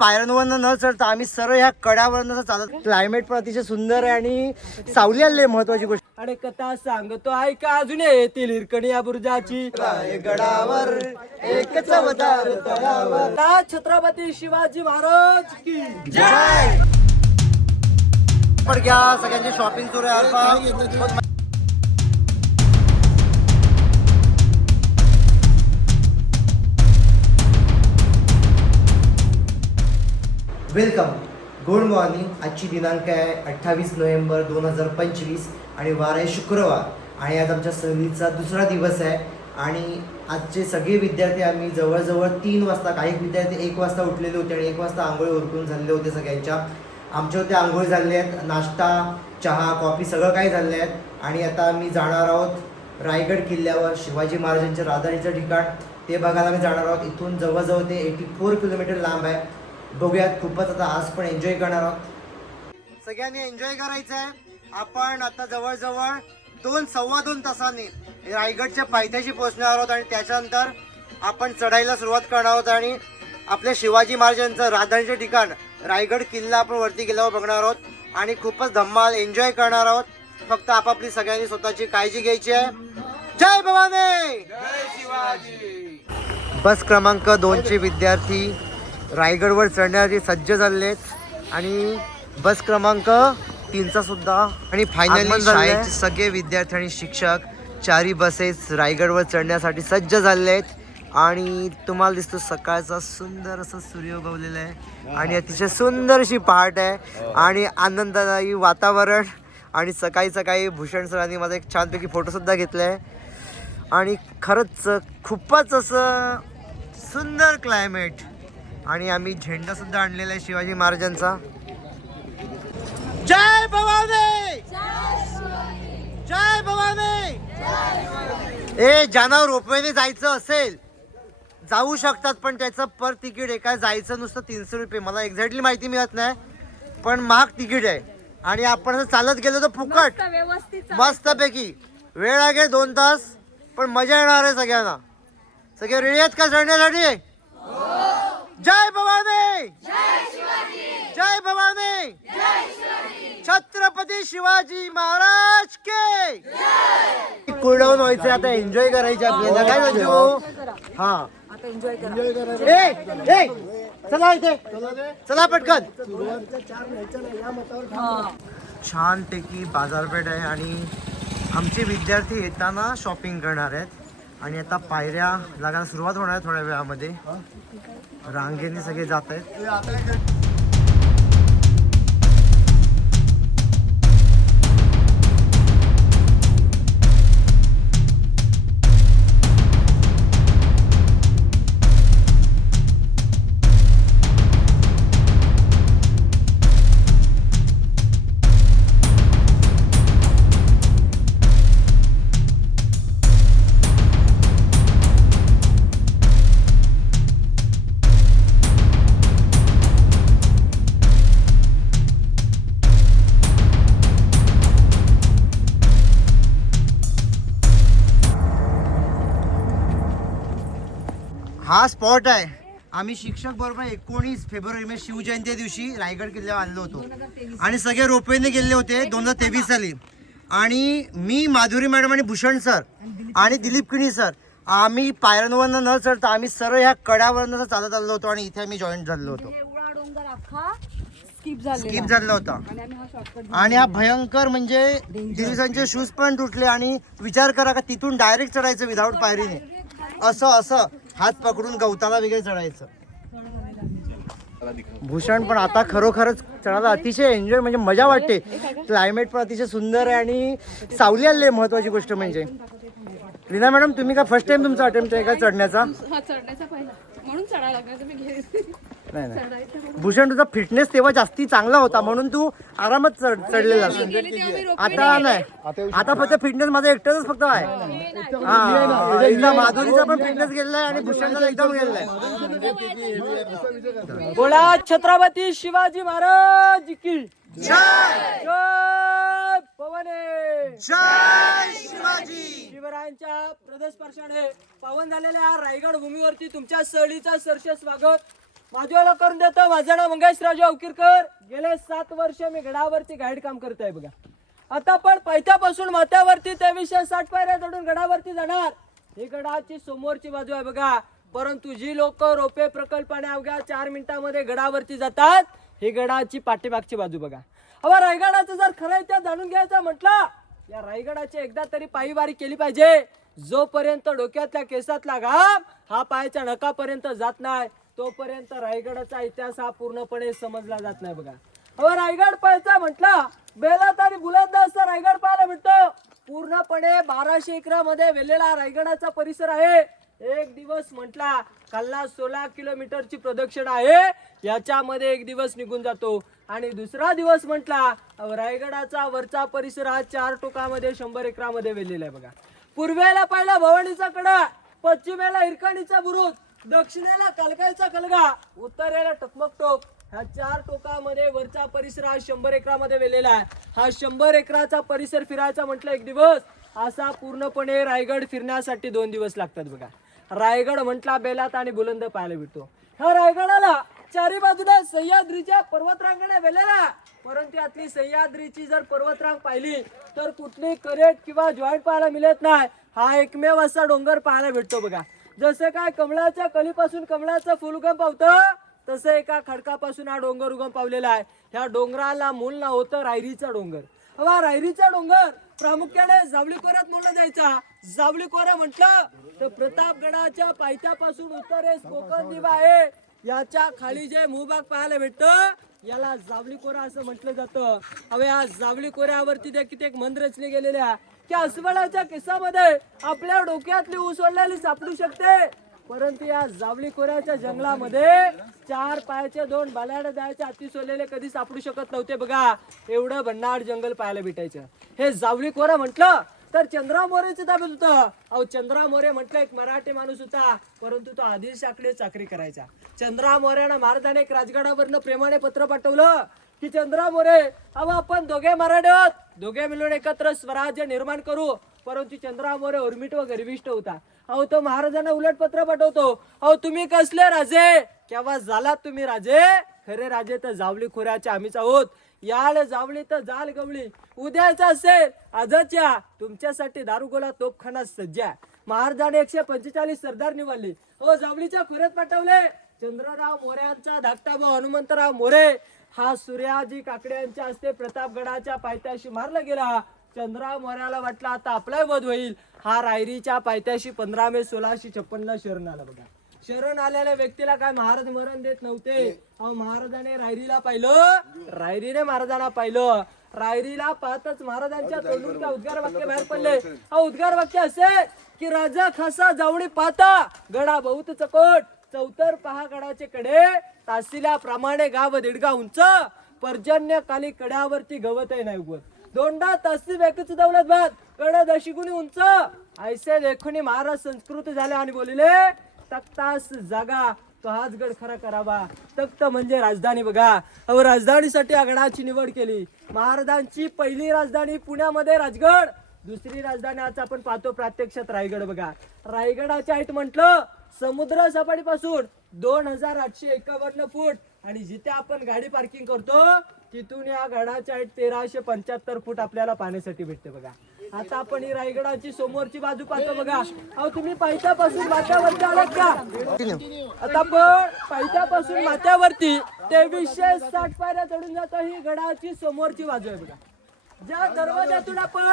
पायऱ्यांवर न चढता आम्ही सरळ ह्या कड्यावर चालत. क्लायमेट पण अतिशय सुंदर आहे आणि सावली आली महत्वाची गोष्ट. आणि कथा सांगतो ऐका अजून येतील हिरकणी या बुरुजाची गडावर एक चवदार तळावर. छत्रपती शिवाजी महाराज की जय. पण घ्या सगळ्यांची शॉपिंग सुरू आहे. Welcome, good morning. आजची दिनांक आहे 28 नोव्हेंबर 2025 आणि वार आहे शुक्रवार. आणि आज आमच्या सहलीचा दुसरा दिवस आहे. आणि आजचे सगळे विद्यार्थी आम्ही जवळजवळ 3 वाजता, काही विद्यार्थी 1 वाजता उठलेले होते आणि 1 वाजता आंघोळ उरकून झालेले होते सगळ्यांच्या. आमच्या होते आंघोळ झाले आहेत, नाश्ता चहा कॉफी सगळं काही झाले आहेत. आणि आता आम्ही जाणार आहोत रायगड किल्ल्यावर. शिवाजी महाराजांच्या राजधानीचं ठिकाण ते बघायला आम्ही जाणार आहोत. इथून जवळजवळ ते 84 किलोमीटर लांब आहे. बघूयात, खूपच आता आज पण एन्जॉय करणार आहोत. सगळ्यांनी एन्जॉय करायचं आहे. आपण आता जवळजवळ 2-2.25 तासांनी रायगडच्या पायथ्याशी पोहोचणार आहोत आणि त्याच्यानंतर आपण चढाईला सुरुवात करणार आहोत आणि आपल्या शिवाजी महाराजांचं राजधानीचे ठिकाण रायगड किल्ला आपण वरती गेल्यावर बघणार आहोत आणि खूपच धम्माल एन्जॉय करणार आहोत. फक्त आपापली सगळ्यांनी स्वतःची काळजी घ्यायची आहे. जय भवानी, जय शिवाजी. बस क्रमांक 2चे विद्यार्थी रायगडवर चढण्यासाठी सज्ज झाले आहेत आणि बस क्रमांक 3चा सुद्धा. आणि फायनली शाळेचे सगळे विद्यार्थी आणि शिक्षक 4 बसेस रायगडवर चढण्यासाठी सज्ज झाले आहेत. आणि तुम्हाला दिसतो सकाळचा सुंदर असं सूर्य उगवलेला आहे आणि अतिशय सुंदर अशी पहाट आहे आणि आनंददायी वातावरण. आणि सकाळी सकाळी भूषण सरांनी माझा एक छानपैकी फोटोसुद्धा घेतला आहे आणि खरंच खूपच असं सुंदर क्लायमेट. आणि आम्ही झेंडा सुद्धा आणलेला आहे शिवाजी महाराजांचा. जय भवानी, जय भवानी. ए ज्यांना रोपवेने जायचं असेल जाऊ शकतात, पण त्याचं पर तिकीट आहे. काय जायचं नुसतं 300 रुपये. मला एक्झॅक्टली माहिती मिळत नाही, पण महाग तिकीट आहे. आणि आपण असं चालत गेलो तर फुकट मस्तपैकी. वेळ लागेल 2 तास, पण मजा येणार आहे सगळ्यांना. सगळे रेडी आहेत का चढण्यासाठी? जय भवानी, जय भवानी, छत्रपती शिवाजी महाराज के. कूल डाऊन व्हायचं आता, एन्जॉय करायचे आपल्याला. काय म्हणतो? हा ए चला इथे, चला पटकन. छानपैकी बाजारपेठ आहे आणि आमचे विद्यार्थी येताना शॉपिंग करणार आहेत. आणि आता पायऱ्या लागायला सुरुवात होणार आहे थोड्या वेळामध्ये. रांगेने सगळे जात आहेत. हा स्पॉट आहे. आम्ही शिक्षक बरोबर 19 फेब्रुवारी शिवजयंती दिवशी रायगड किल्ल्यावर आणलो होतो आणि सगळे रोपवेने गेले होते 2023 साली. आणि मी, माधुरी मॅडम आणि भूषण सर आणि दिलीप किणी सर, आम्ही पायऱ्यांवर न चढता आम्ही सरळ ह्या कड्यावर चालत आलो होतो आणि इथे आम्ही जॉईन झालो होतो. स्किप झाला होता आणि हा भयंकर म्हणजे दिवसांचे शूज पण तुटले. आणि विचार करा का तिथून डायरेक्ट चढायचं विदाऊट पायरीने, असं हात पकडून गवताला वगैरे चढायचं. भूषण पण आता खरोखरच चढायला अतिशय एन्जॉय, म्हणजे मजा वाटते. क्लायमेट पण अतिशय सुंदर आहे आणि सावली आली आहे महत्वाची गोष्ट म्हणजे. लीना मॅडम, तुम्ही का फर्स्ट टाइम तुमचा अटेम्प्ट आहे का चढण्याचा? चढण्याचा पहिला म्हणून चढायला लागला तुम्ही घे. नाही भूषण, तुझा फिटनेस तेव्हा जास्ती चांगला होता म्हणून तू आरामात चढलेला. आता नाही, आता फक्त फिटनेस माझा एकटाच फक्त आहे. हा, माधुरीचा पण फिटनेस गेलाय आणि भूषणचा एकदम गेलाय. बोला छत्रपती शिवाजी महाराज की जय. जय भवानी, जय शिवाजी. शिवरायांच्या प्रदेश स्पर्शाने पावन झालेल्या रायगड भूमीवरती तुमच्या सहलीचं सहर्ष स्वागत. माझ्याला करून देतो. माझं नाव मंगेश राजू अवकिरकर. गेले 7 वर्ष मी गडावरती गाईड काम करत आहे बघा. आता पण पैथ्यापासून माथ्यावरती 2360 पायऱ्या चढून गडावरती जाणार. ही गडाची समोरची बाजू आहे बघा. परंतु जी लोक रोपे प्रकल्पाने अवघ्या 4 मिनिटांमध्ये गडावरती जातात, ही गडाची पाठीमागची बाजू बघा. अहो रायगडाचं जर खरं इतिहास जाणून घ्यायचं म्हटलं, या रायगडाची एकदा तरी पायीवारी केली पाहिजे. जोपर्यंत डोक्यातल्या केसातला घाम हा पायाच्या नखापर्यंत जात नाही, तोपर्यंत रायगडाचा इतिहास हा पूर्णपणे समजला जात नाही बघा. अहो रायगड पाहायचा म्हटला, बेलात आणि बुलंद असं रायगड पाहायला मिळतो. पूर्णपणे 1200 एकरामध्ये वेलेला रायगडाचा परिसर आहे. एक दिवस म्हटला कालला 16 किलोमीटरची प्रदक्षिणा आहे, याच्यामध्ये एक दिवस निघून जातो. आणि दुसरा दिवस म्हटला रायगडाचा वरचा परिसर हा 4 टोकामध्ये 100 एकरामध्ये वेलेला आहे बघा. पूर्वेला पाहिला भवानीचा कडा, पश्चिमेला हिरकणीचा बुरुज, दक्षिणेला कलकायचा कलगा, उत्तरेला टकमक टोक. ह्या 4 टोकामध्ये वरचा परिसर हा 100 एकरामध्ये वेलेला आहे. हा 100 एकराचा परिसर फिरायचा म्हटलं एक दिवस, असा पूर्णपणे रायगड फिरण्यासाठी 2 दिवस लागतात बघा. रायगड म्हटला बेलात आणि बुलंद पाहायला भेटतो. ह्या रायगडाला चारी बाजूला सह्याद्रीच्या पर्वतरांगणे वेलेला, परंतु यातली सह्याद्रीची जर पर्वतरांग पाहिली तर कुठली करेट किंवा जॉईंट पाहायला मिळत नाही. हा एकमेव असा डोंगर पाहायला भेटतो बघा. जसं काय कमळाच्या कलीपासून कमळाचं फुल उगम पावतं, तसं एका खडकापासून हा डोंगर उगम पावलेला आहे. ह्या डोंगराला मूळ नाव होतं रायरीचा डोंगर. हवा रायरीचा डोंगर प्रामुख्याने जावली खोऱ्यात मोडला जायचा. जावली खोरा म्हटलं तर प्रतापगडाच्या पायथ्यापासून उत्तरेस कोकण दिवा आहे. याच्या खाली जे भूभाग पाहायला भेटतं याला जावली कोरा असं म्हटलं जातं. हवे या जावली कोऱ्यावरती देखील एक म्हण रचली गेलेली आहे की अस्वलाच्या केसामध्ये आपल्या डोक्यातली ऊस ओढलेली सापडू शकते, परंतु या जावली कोऱ्याच्या जंगलामध्ये 4 पायाचे 2 बलाड जायचे हाती सोडलेले कधी सापडू शकत नव्हते बघा. एवढं भन्नाट जंगल पाहायला भेटायचं. हे जावली कोरा म्हटलं तर चंद्रा मोरेचं ताब्यात होतं. अहो चंद्रा मोरे म्हटलं एक मराठी माणूस होता, परंतु तो आदिलशाकडे चाकरी करायचा. चंद्रा मोरेनं महाराजाने एक राजगडावरनं प्रेमाने पत्र पाठवलं की चंद्रा मोरे, अहो आपण दोघे मराठी आहोत, दोघे मिळून एकत्र स्वराज्य निर्माण करू. परंतु चंद्रा मोरे उर्मिट व गर्विष्ठ होता. अहो तो महाराजांना उलट पत्र पाठवतो, अहो तुम्ही कसले राजे, केव्हा झालात तुम्ही राजे, खरे राजे तर जावली खोऱ्याचे आम्हीच आहोत. याल जावली तर जाल गवळी, उद्याचा असेल आजच्या तुमच्यासाठी दारुगोला तोपखाना सज्जा. महाराजाने 145 सरदार निवडले. हो जावलीच्या खोऱ्यात पाठवले. चंद्रराव मोऱ्यांचा धाकटा भाऊ हनुमंतराव मोरे हा सूर्याजी काकडे यांच्या हस्ते प्रतापगडाच्या पायथ्याशी मारला गेला. चंद्रराव मोऱ्याला वाटलं आता आपला वध होईल. हा रायरीच्या पायथ्याशी 15 मे 1656 शरण आला बघा. शरण आलेल्या व्यक्तीला काय महाराज मरण देत नव्हते. महाराजाने रायरीला पाहिलं, रायरीने महाराजांना पाहिलं. रायरीला पाहतच महाराजांच्या तोंडून काय उद्गार वाक्य बाहेर पडले. हा उद्गार वाक्य असे की राजा खासा जावणी पाहता गडा बहुत चकोट, चौतर पहा गडाचे कडे, तासिल्या प्रमाणे गाव 1.5 गा उंच, पर्जन्य काली कड्यावरती गवत आहे नाही उगवत, दोंडा तासी वेकच दौलत भात, कड 10 गुणी उंच. ऐसे देखुनी महाराज संस्कृत झाले आणि बोलिले तख्तास जागा तो हाच गड खरा करावा. तख्त म्हणजे राजधानी बघा. अहो राजधानीसाठी या गडाची निवड केली. महाराजांची पहिली राजधानी पुण्यामध्ये राजगड, दुसरी राजधानी आज आपण पाहतो प्रत्यक्षात रायगड बघा. रायगडाच्या हाईट म्हटलं समुद्र सपाटीपासून 2851 फूट आणि जिथे आपण गाडी पार्किंग करतो तिथून या गडाच्या हाईट 1375 फूट आपल्याला पाहण्यासाठी भेटते बघा. आता आपण ही रायगडाची समोरची बाजू पाहतो बघा. अहो तुम्ही पायथ्यापासून माथ्यावरती आलात का? आता आपण पायथ्यापासून माथ्यावरती 2360 पायऱ्या चढून जातो. ही गडाची समोरची बाजू आहे बघा. ज्या दरवाजातून आपण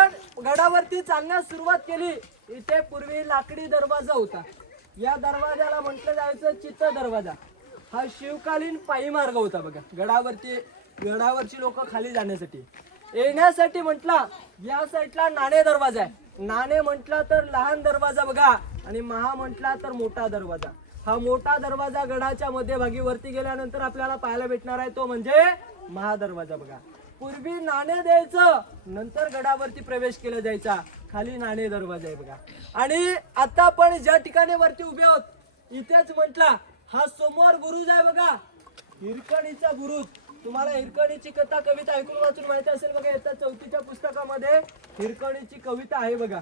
गडावरती चालण्यास सुरुवात केली, इथे पूर्वी लाकडी दरवाजा होता. या दरवाजाला म्हटलं जायचं चित्त दरवाजा. हा शिवकालीन पायी मार्ग होता बघा. गडावरची लोक खाली जाण्यासाठी येण्यासाठी म्हटला या साईडला नाणे दरवाजा आहे. नाणे म्हटला तर लहान दरवाजा बघा आणि महा म्हटला तर मोठा दरवाजा. हा मोठा दरवाजा गडाच्या मध्यभागी वरती गेल्यानंतर आपल्याला पाहायला भेटणार आहे तो म्हणजे महादरवाजा बघा. पूर्वी नाणे द्यायचं, नंतर गडावरती प्रवेश केला जायचा. खाली नाणे दरवाजा आहे बघा. आणि आता आपण ज्या ठिकाणी वरती उभे आहोत इथेच म्हटला हा समोर बुरुज आहे बघा, हिरकणीचा बुरुज. तुम्हाला हिरकणीची कथा कविता ऐकून वाचून माहिती असेल बघा. येत्या 4थीच्या पुस्तकामध्ये हिरकणीची कविता आहे बघा.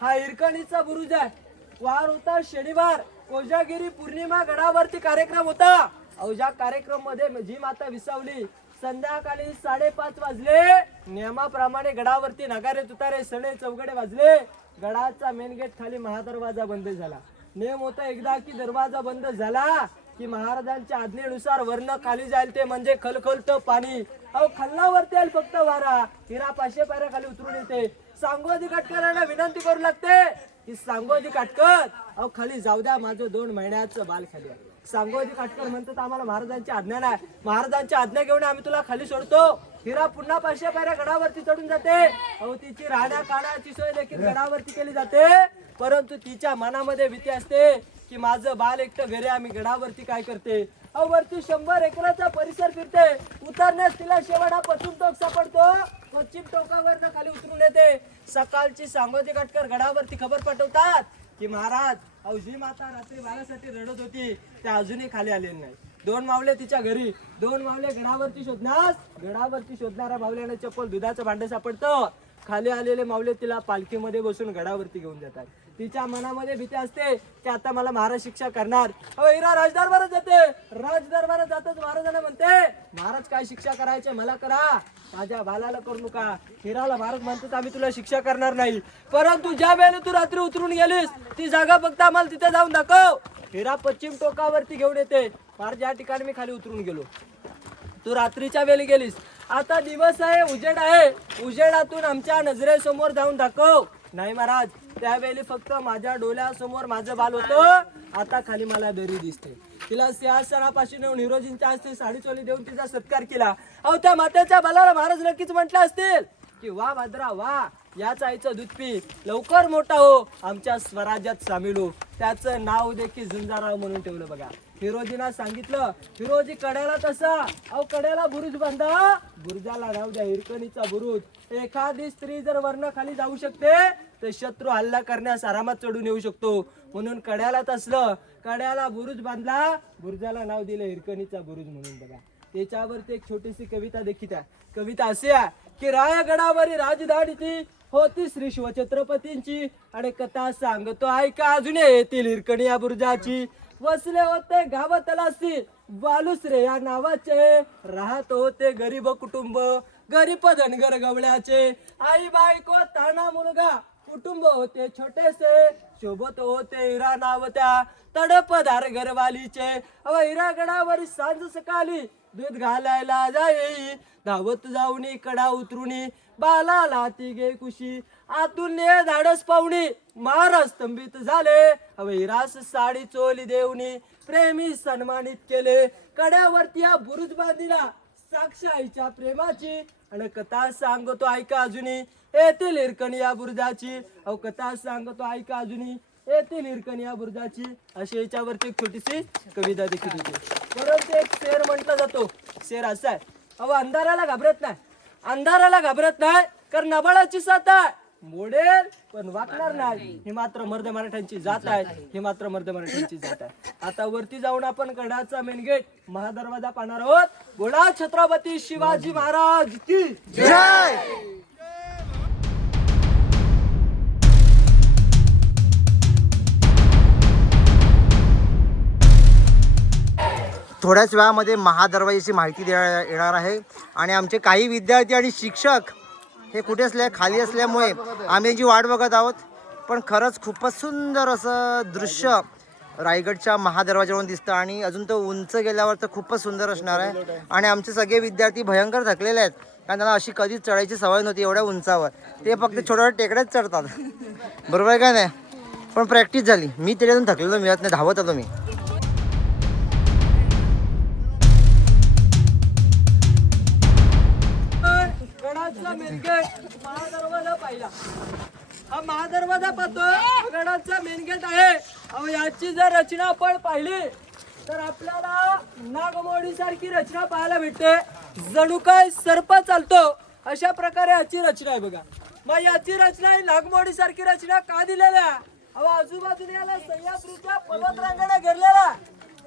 हा हिरकणीचा बुरुज आहे. वार होता शनिवार, कोजागिरी पौर्णिमा, गडावरती कार्यक्रम होता. अहो ज्या कार्यक्रम मध्ये जी माता विसावली संध्याकाळी 5:30 वाजले नियमाप्रमाणे गडावरती नगारे तुतारे सणे चौघडे वाजले. गडाचा मेन गेट खाली महादरवाजा बंद झाला. नियम होता एकदा की दरवाजा बंद झाला की महाराजांच्या आज्ञेनुसार वर्ण खाली जाईल ते म्हणजे खलखलतं पाणी. अहो खल्लावरती आल फक्त वारा. हिरा 500 पायऱ्या खाली उतरून येते. सांगोजी काटकरांना विनंती करू लागते की सांगोजी काटकर अहो खाली जाऊ द्या, माझं 2 महिन्याचं बाल खाली आहे. सांगोजी काटकर म्हणतात आम्हाला महाराजांची आज्ञा नाही. महाराजांची आज्ञा घेऊन आम्ही तुला खाली सोडतो. हिरा पुन्हा 500 पायऱ्या गडावरती चढून जाते. अहो तिची राहण्या खाण्याची सोय देखील गडावरती केली जाते. परंतु तिच्या मनामध्ये भीती असते की माझं बाल एकटं घरी आम्ही गडावरती काय करते. अहो वरती 100 एकराचा परिसर फिरते. उतरण्यास तिला शेवट हा पश्चिम टोक सापडतो. पश्चिम टोकावर खाली उतरून येते. सकाळची सांगोजी काटकर गडावरती खबर पाठवतात की महाराज अहो जी माता रात्री बाळासाठी रडत होती त्या अजूनही खाली आलेली नाही. 2 मावले तिच्या घरी. 2 मावले गडावरती शोधण्यास गडावरती शोधणाऱ्या मावल्याने चप्पल दुधाचं भांडे सापडतं. खाली आलेले मावले तिला पालखीमध्ये बसून गडावरती घेऊन जातात. तिच्या मनामध्ये भीती असते की आता मला महाराज शिक्षा करणार. अहो हिरा राजदरबारात जाते. राजदरबारात जातच महाराजांना म्हणते महाराज काय शिक्षा करायचे मला करा, माझ्या बालाला करू नका. हिराला महाराज म्हणतात आम्ही तुला शिक्षा करणार नाही, परंतु ज्या वेळेला तू रात्री उतरून गेलीस ती जागा फक्त आम्हाला तिथे जाऊन दाखव. हिरा पश्चिम टोकावरती घेऊन येते. महाराज ज्या ठिकाणी मी खाली उतरून गेलो तू रात्रीच्या वेळी गेलीस. आता दिवस आहे, उजेड आहे, उजेडातून आमच्या नजरेसमोर जाऊन दाखव. नाही महाराज त्यावेळी फक्त माझ्या डोळ्यासमोर माझं बाल होतं. आता खाली मला दरी दिसते. तिला सिंहासनापाशी नेऊन हिरोजींच्या हस्ते साडी चोली देऊन तिचा सत्कार केला. अहो त्या मात्याच्या बालाला महाराज नक्कीच म्हटलं असतील की वा भाद्रा वा, याच आईचं दूध पी, लवकर मोठा हो, आमच्या स्वराज्यात सामील हो. त्याचं नाव देखील झुंजाराव म्हणून ठेवलं बघा. हिरोजींना सांगितलं हिरोजी कड्याला तसा अहो कड्याला बुरुज बांधा, बुरुजाला नाव द्या हिरकणीचा बुरुज. एखादी स्त्री जर वर्ण खाली जाऊ शकते तर शत्रू हल्ला करण्यास आरामात चढून येऊ शकतो. म्हणून कड्याला तसलं कड्याला बुरुज बांधला, बुरुजाला नाव दिलं हिरकणीचा बुरुज म्हणून बघा. त्याच्यावरती एक छोटीशी कविता देखील आहे. कविता अशी आहे की रायगडावरी राजधानीची होती श्री शिवछत्रपतींची आणि कथा सांगतो ऐका अजून येतील हिरकणी या बुरुजाची. वसले होते गाव तलासी बालुसरे या नावाचे, राहत होते गरीब कुटुंब गरीब धनगर गवळ्याचे. आई बायको ताना मुलगा कुटुंब होते छोटेसे, शोभत होते हिरा नाव त्या तडपदार घरवालीचे. अव हिरा गडावर सांज सकाळी दूध घालायला जाई, धावत जाऊनी कडा उतरुनी बालाला ती गे खुशी. आतून धाडस पाहुणी महाराज स्तंभित झाले. अव हिरास साडी चोली देऊनी प्रेमी सन्मानित केले. कड्यावरती हा बुरुज बांधिला साक्ष आईच्या प्रेमाची आणि कथा सांगतो ऐका अजूनी येथील हिरकणी या बुरुजाची. अहो कथा सांगतो ऐका अजूनी येथील हिरकणी या बुरुजाची. अशी याच्यावरती एक छोटीशी कविता देखील होती. परंतु एक शेर म्हटला जातो. शेर असा आहे अहो अंधाराला घाबरत नाही, अंधाराला घाबरत नाही कारण नबाळाची साथ आहे, मोडेल पण वाकणार नाही. ही मात्र मर्द मराठ्यांची जात आहे, ही मात्र मर्द मराठ्यांची जात आहे. आता वरती जाऊन आपण गडाचा मेन गेट महादरवाजा पाहणार आहोत. बोला छत्रपती शिवाजी महाराज की जय. थोड्याच वेळामध्ये महादरवाजाची माहिती येणार आहे आणि आमचे काही विद्यार्थी आणि शिक्षक हे कुठे असले खाली असल्यामुळे आम्ही यांची वाट बघत आहोत. पण खरंच खूपच सुंदर असं दृश्य रायगडच्या महादरवाजावरून दिसतं आणि अजून तो उंच गेल्यावर तर खूपच सुंदर असणार आहे. आणि आमचे सगळे विद्यार्थी भयंकर थकलेले आहेत कारण त्यांना अशी कधीच चढायची सवय नव्हती एवढ्या उंचावर. ते फक्त छोट्या टेकड्यात चढतात, बरोबर आहे का नाही. पण प्रॅक्टिस झाली. मी त्याच्यातून थकलेलो मिळत नाही, धावत आलो मी. गडाचा मेन गेट महादरवाजा पाहिला. हा महादरवाजा पाहतो गडाचा मेन गेट आहे. अहो याची जर रचना आपण पाहिली तर आपल्याला नागमोडी सारखी रचना पाहायला भेटते. जणू काय सर्प चालतो अशा प्रकारे याची रचना आहे बघा. मग याची रचना ही नागमोडी सारखी रचना का दिलेली आहे. अहो आजूबाजूने याला सह्याद्रीच्या पर्वतरांगाने घेरलेला.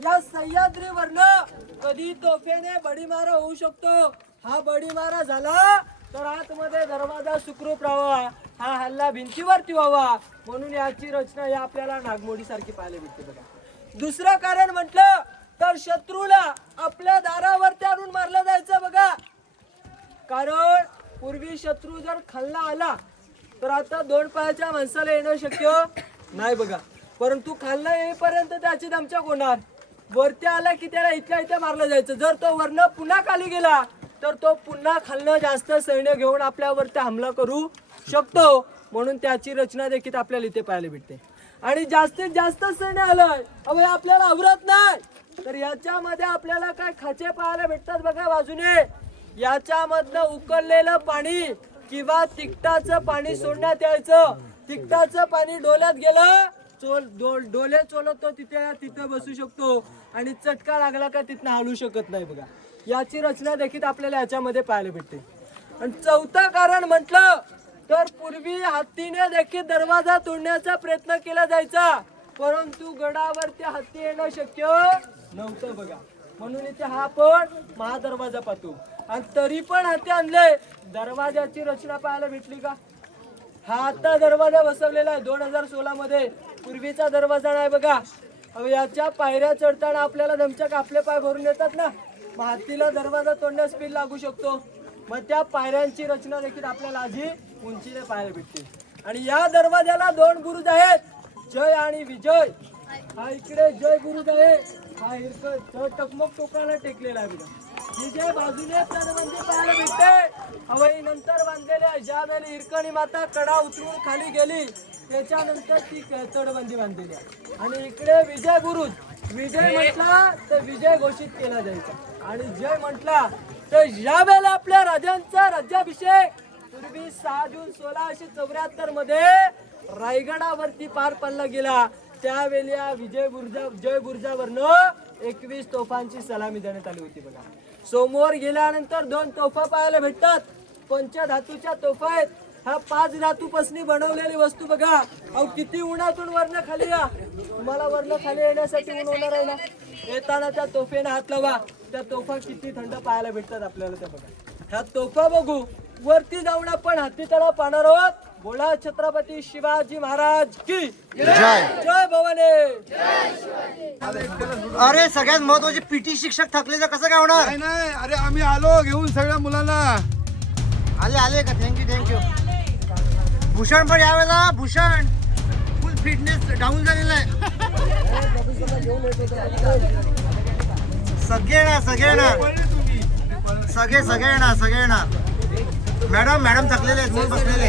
या सह्याद्रीवरनं कधी तोफेने बडीमारा होऊ शकतो. हा बडीमारा झाला तर आतमध्ये दरवाजा सुखरूप राहावा, हा हल्ला भिंतीवरती व्हावा म्हणून याची रचना या आपल्याला नागमोडी सारखी पाहायला भेटते बघा. दुसरं कारण म्हटलं तर शत्रूला आपल्या दारावरती आणून मारलं जायचं बघा. कारण पूर्वी शत्रू जर खाल्ला आला तर आता 2 पायाच्या माणसाला येणं शक्य नाही बघा. परंतु खाल्ला येईपर्यंत त्याची दमछाक होणार. वरती आला की त्याला इथल्या इथे मारलं जायचं. जर तो वरनं पुन्हा खाली गेला तर तो पुन्हा खालनं जास्त सैन्य घेऊन आपल्यावरती हमला करू शकतो. म्हणून त्याची रचना देखील आपल्याला इथे पाहायला भेटते. आणि जास्तीत जास्त सैन्य आलंय अहो आपल्याला आवरत नाही तर याच्यामध्ये आपल्याला काय खाचे पाहायला भेटतात बघा बाजूने. याच्यामधनं उकळलेलं पाणी किंवा तिखटाचं पाणी सोडण्यात यायचं. तिखटाचं पाणी डोल्यात गेलं डोले चोलत तो तिथे बसू शकतो आणि चटका लागला का तिथनं हलू शकत नाही बघा. याची रचना देखील आपल्याला याच्यामध्ये पाहायला भेटते. आणि चौथं कारण म्हटलं तर पूर्वी हत्तीने देखील दरवाजा तोडण्याचा प्रयत्न केला जायचा. परंतु गडावरती हत्ती येणं शक्य नव्हतं बघा. म्हणून इथे हा आपण महादरवाजा पाहतो. आणि तरी पण हत्ती आणले. दरवाजाची रचना पाहायला भेटली का? हा आता दरवाजा बसवलेला आहे 2016 मध्ये. पूर्वीचा दरवाजा नाही बघा. याच्या पायऱ्या चढताना आपल्याला दमछाक आपले पाय भरून येतात ना. मग हत्तीला दरवाजा तोडण्यास स्पीड लागू शकतो. मग त्या पायऱ्यांची रचना देखील आपल्याला आधी उंचीने पाहायला भेटते. आणि या दरवाजाला 2 बुरुज आहेत, जय आणि विजय. हा इकडे जय बुरुज आहे. हा टकमक टोकाला टेकलेला आहे बघा. विजय बाजूने तडबंदी पाहायला भेटते. हवाई नंतर बांधलेले आहे. ज्या वेळेला हिरकणी माता कडा उतरून खाली गेली त्याच्यानंतर ती तडबंदी बांधलेली आहे. आणि इकडे विजय बुरुज. विजय म्हटला तर विजय घोषित केला जायचा आणि जय म्हटला तर ज्या वेळेला आपल्या राजांचा राज्याभिषेक पूर्वी 6 जून 1674 मध्ये रायगडावरती पार पडला गेला. त्यावेळी या जय बुरुजावरनं 21 तोफांची सलामी देण्यात आली होती बघा. समोर गेल्यानंतर 2 तोफा पाहायला भेटतात. पंचधातूच्या तोफा आहेत. हा 5 धातूपासून बनवलेली वस्तू बघा. अहो किती उन्हातून वरनं खाली या. तुम्हाला वरनं खाली येण्यासाठी ऊन होणार आहे ना. येताना त्या तोफेने हात लावा. त्या तोफा किती थंड पाहायला भेटतात आपल्याला त्या बघा. ह्या तोफा बघू. वरती जाऊन आपण हत्ती तलाव पाहणार आहोत. बोला छत्रपती शिवाजी महाराज की जय. जय भवानी. अरे सगळ्यात महत्वाचे पीटी शिक्षक थकले तर कसं काय होणार? नाही नाही, अरे आम्ही आलो घेऊन सगळ्या मुलांना. आले का? थँक्यू. भूषण पण यावेळेला भूषण फुल फिटनेस डाऊन झालेला आहे. सगळे मॅडम थकलेले आहेत म्हणून बसलेले.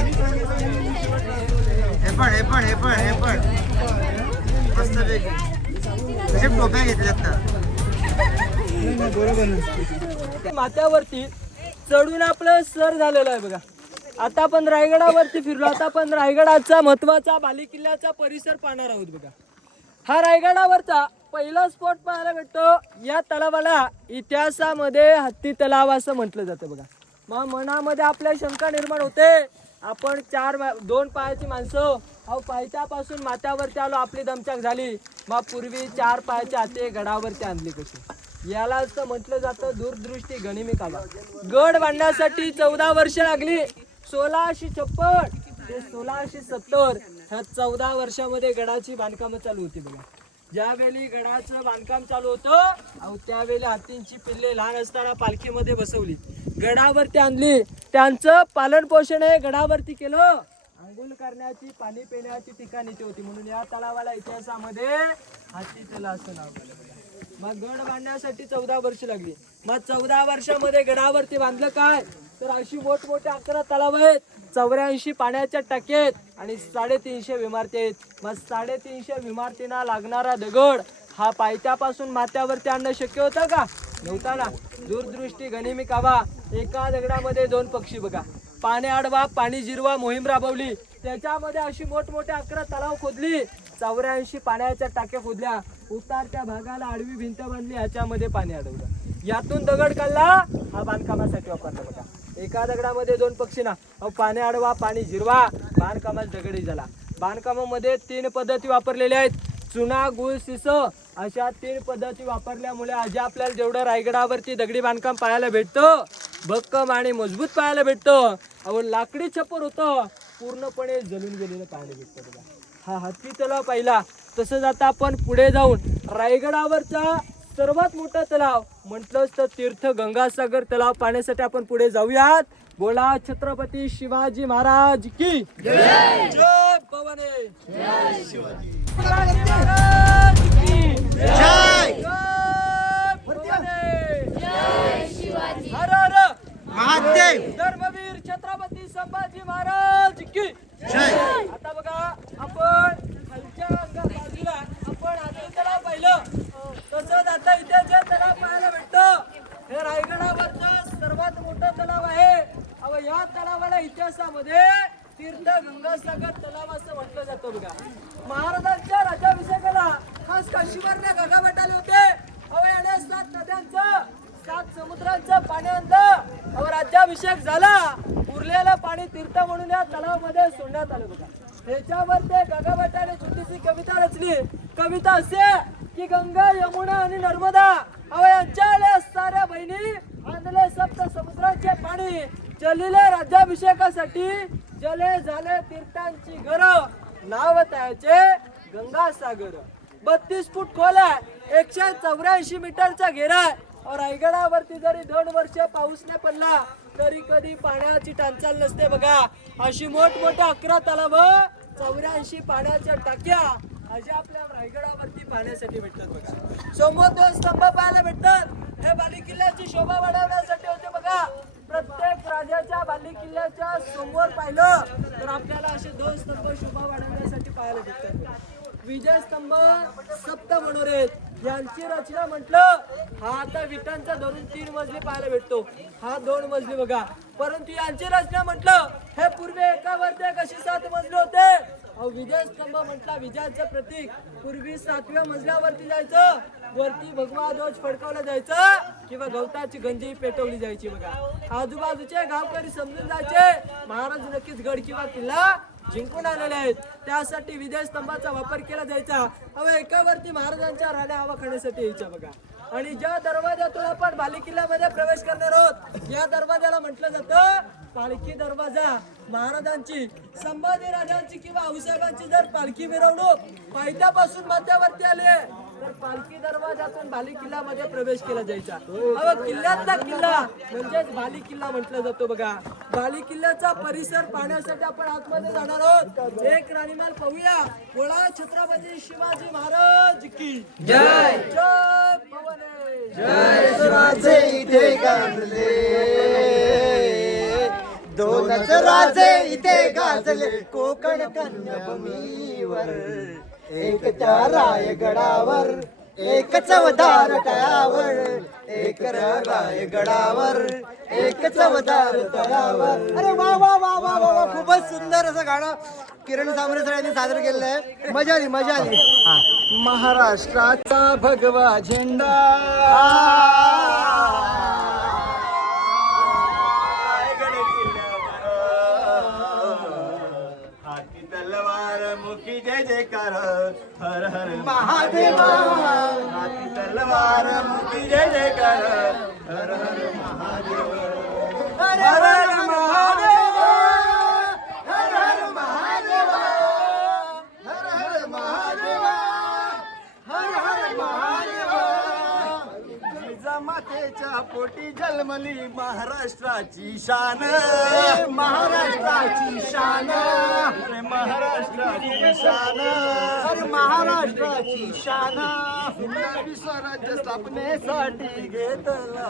हे पण मस्त पैकी टोप्या घेतल्यात तर. माथ्यावरती चढून आपलं सर झालेलं आहे बघा. आता आपण रायगडावरती फिरलो. आता आपण रायगडाचा महत्वाचा बालेकिल्ल्याचा परिसर पाहणार आहोत बघा. हा रायगडावरचा पहिला स्पॉट पाहायला भेटतो. या तलावाला इतिहासामध्ये हत्ती तलाव असं म्हटलं जातं बघा. मग मनामध्ये आपल्या शंका निर्माण होते. आपण 2 पायाची माणसं अहो पायथ्यापासून माथ्यावरती आलो, आपली दमछाक झाली. मग पूर्वी 4 पायाची हाते गडावरती आणली कशी? याला असं म्हटलं जातं दूरदृष्टी गनिमी कामा. गड बांधण्यासाठी 14 वर्ष लागली. 1656 ते 1670 ह्या 14 वर्षामध्ये गडाची बांधकामं चालू होती बघा. ज्यावेळी गडाचं बांधकाम चालू होतं अहो त्यावेळी हत्तींची पिल्ले लहान असताना पालखीमध्ये बसवली, गडावरती आणली. त्यांचं पालन पोषण हे गडावरती केलं. अंघोळ करण्याची, पाणी पिण्याची ठिकाण इथे होती. म्हणून या तलावाला इतिहासामध्ये हत्ती तलाव असं नाव दिलं बघा. मग गड बांधण्यासाठी 14 वर्ष लागली. मग 14 वर्षामध्ये गडावरती बांधलं काय तर अशी मोठमोठे 11 तलाव आहेत, 84 पाण्याच्या टाकी आहेत आणि 350 इमारती आहेत. मग 350 इमारतींना लागणारा दगड हा पायथ्यापासून माथ्यावरती आणणं शक्य होतं का? नव्हता ना. दूरदृष्टी गनिमी कावा. एका दगडामध्ये 2 पक्षी बघा. पाणी अडवा पाणी जिरवा मोहीम राबवली. त्याच्यामध्ये अशी मोठमोठे 11 तलाव खोदली, 84 पाण्याच्या टाक्या खोदल्या, उतारत्या भागाला आडवी भिंत बांधली, ह्याच्यामध्ये पाणी अडवलं. यातून दगड काढला, हा बांधकामासाठी वापरला बघा. एका दगडामध्ये 2 पक्षी ना. पाणी अडवा पाणी जिरवा, बांधकामात दगडी झाला. बांधकामामध्ये 3 पद्धती वापरलेल्या आहेत. चुना गुळ शिस अशा 3 पद्धती वापरल्यामुळे आज आपल्याला जेवढं रायगडावरती दगडी बांधकाम पाहायला भेटतं, भक्कम आणि मजबूत पाहायला भेटतं. अहो लाकडी छप्पर होतं, पूर्णपणे जळून गेलेलं पाहायला भेटतं बघा. हा हत्ती तलाव पाहिला. तसंच आता आपण पुढे जाऊन रायगडावरचा सर्वात मोठा तलाव म्हटलंच तर तीर्थ गंगासागर तलाव पाहण्यासाठी आपण पुढे जाऊयात. बोला छत्रपती शिवाजी महाराज की जय. भवानी महाराज की जय. हर हर महादेव धर्मवीर छत्रपती संभाजी महाराज की जय. आता बघा आपण खालच्या बाजूला आपण आधी तलाव पाहिलं, तसंच आता इथे जे तलाव पाहायला भेटतं हे रायगडावरचं सर्वात मोठं तलाव आहे. अहो या तलावाला इतिहासामध्ये तीर्थ गंगासागर तलाव असं म्हटलं जातं बघा. महाराजांच्या राज्याभिषेकाला खास काशीवरने गगाभट आले होते. अहो याने 7 नद्यांचं 7 समुद्रांचं पाणी आणलं. अहो राज्याभिषेक झाला, उरलेलं पाणी तीर्थ म्हणून या तलावामध्ये सोडण्यात आलं बघा. त्याच्यावर ते गगाभटाने छोटीशी कविता रचली. कविता असे की गंगा यमुना आणि नर्मदा अहो यांच्या साऱ्या बहिणी आणले 7 समुद्रांचे पाणी. जलिले राज्याभिषेकासाठी जले झाले तीर्थांची घर, नाव त्याचे गंगासागर. 32 फूट खोल आहे, 184 मीटरचा घेरा आहे. रायगडावरती जरी 2 वर्ष पाऊस नाही पडला तरी कधी पाण्याची टंचाई नसते बघा. अशी मोठमोठ्या 11 तलाव, 84 पाण्याच्या टाक्या अशा आपल्या रायगडावरती पाहण्यासाठी भेटतात बघा. समोर 2 स्तंभ पाहायला भेटतात. हे बालेकिल्ल्याची शोभा वाढवण्यासाठी होते बघा. प्रत्येक राजाच्या बालेकिल्ल्याच्या समोर पाहिलं तर आपल्याला असे 2 स्तंभ शोभा वाढवण्यासाठी पाहायला भेटतात. विजय स्तंभ, सप्त मनोरे यांची रचना म्हटलं हा आता विटांचा धरून 3 मजली पाहायला भेटतो. हा 2 मजली बघा. परंतु यांची रचना म्हटलं हे पूर्वी एकावरती कशी 7 मजली होते. विजय स्तंभ म्हटला विजयाचं प्रतीक. पूर्वी 7व्या मजल्यावरती जायचं, वरती भगवा ध्वज फडकवला जायचं किंवा गवताची गंजी पेटवली जायची बघा. आजूबाजूचे गावकरी समजून जायचे महाराज नक्कीच गड किंवा किल्ला जिंकून आलेले आहेत, त्यासाठी विजय स्तंभाचा वापर केला जायचा. एकावरती महाराजांच्या राण्या हवा खाण्यासाठी यायच्या बघा. आणि ज्या दरवाजातून आपण बालेकिल्ल्यामध्ये प्रवेश करणार आहोत या दरवाजाला म्हटलं जातं पालखी दरवाजा. महाराजांची, संभाजी राजांची किंवा आऊसाहेबांची जर पालखी मिरवणूक पायथ्यापासून माथ्यावरती आली तर पालखी दरवाजातून बालेकिल्ल्यामध्ये प्रवेश केला जायचा. किल्ल्यातला किल्ला म्हणजेच बालेकिल्ला म्हटलं जातो बघा. बालेकिल्ल्याचा परिसर पाहण्यासाठी आपण आतमध्ये जाणार आहोत. एक राणीमाल पाहूया. बोला छत्रपती शिवाजी महाराज की जय. जय भवानी. जय राजे इथे गाजले, 2च राजे इथे गाजले कोकण कन्याभूमीवर. एक त्या रायगडावर, एक चवदार तळावर, एक रायगडावर, एक चवदार तळावर. अरे वा वा वा वा वा वा, खूपच सुंदर असं गाणं किरण सांबरे सर यांनी सादर केलेलं आहे. मजा आली मजा आली. महाराष्ट्राचा भगवा झेंडा हाती तलवार मुखी जय जयकार हर हर महादेवा. हाती तलवार मुखी जय जयकार हर हर महादेव. हर हर महादेवा, हर हर महादेवा, हर हर महादेवा, हर हर महादेवा. जिजामातेच्या पोटी जन्मली महाराष्ट्राची शान, महाराष्ट्राची शान, अरे महाराष्ट्राची शान, अरे महाराष्ट्राची शान. हिंदवी स्वराज्य स्थापनेसाठी घेतला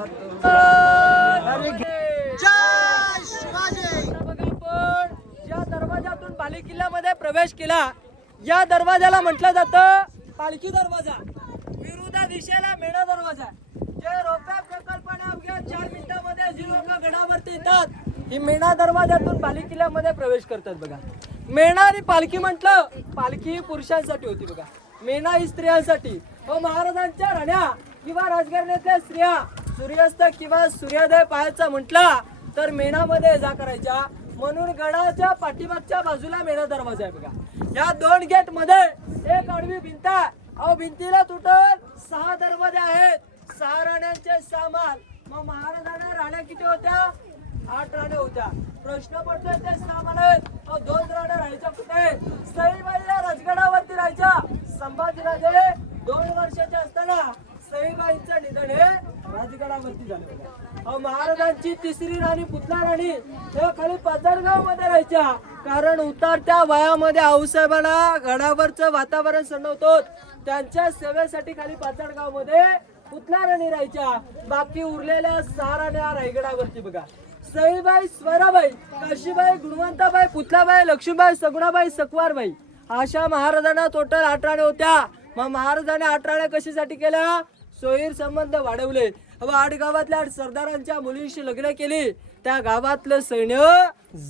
अरे जय शिवाजी. बघा आपण ज्या दरवाजातून बालेकिल्ल्यामध्ये प्रवेश केला या दरवाजाला म्हटलं जातं पालखी दरवाजा. विरुद्ध दिशेला मेणा दरवाजा. जे रोप्या प्रकल्पाने अवघ्या 4 मिनिटांमध्ये जी लोक गडावरती येतात ही मेणा दरवाजातून बालेकिल्ल्यामध्ये प्रवेश करतात बघा. मेणा आणि पालखी म्हटलं, पालखी ही पुरुषांसाठी होती बघा, मेणा ही स्त्रियांसाठी. महाराजांच्या राण्या किंवा राजघराण्यातल्या स्त्रिया सूर्यास्त किंवा सूर्योदय पाहायचा म्हटला तर मेणामध्ये जा करायच्या. म्हणून गडाच्या पाठीमागच्या बाजूला मेणा दरवाजा आहे बघा. या 2 गेट मध्ये एक आडवी भिंत आहे. भिंतीला टोटल 6 दरवाजे आहेत. 6 राण्यांचे 6 माल. मग महाराजांना राण्या किती होत्या? 8 राण्या होत्या. प्रश्न पडतोय ते 6 माल आहेत. 2 राण्या राहायच्या कुठे? सईबाईला राजगडावरती राहायच्या. संभाजीराजे 2 वर्षाचे असताना सईबाईंचं निधन हे राजगडावरती झालं बघा. अहो महाराजांची तिसरी राणी पुतला राणी हे खाली पाचडगाव मध्ये राहायच्या. कारण उतरत्या वयामध्ये आऊसाहेबांना गडावरचं वातावरण सण होतं. त्यांच्या सेवेसाठी खाली पाचडगाव मध्ये पुतला राणी राहायच्या. बाकी उरलेल्या 6 राण्या रायगडावरती बघा. सईबाई, स्वराबाई, काशीबाई, गुणवंताबाई, पुतलाबाई, लक्ष्मीबाई, सगुणाबाई, सकवारबाई अशा महाराजांना टोटल 8 राण्या होत्या. मग महाराजांनी 8 राण्या कशासाठी केल्या? सोयीर संबंध वाढवले व 8 गावातल्या 8 सरदारांच्या मुलींशी लग्न केली. त्या गावातलं सैन्य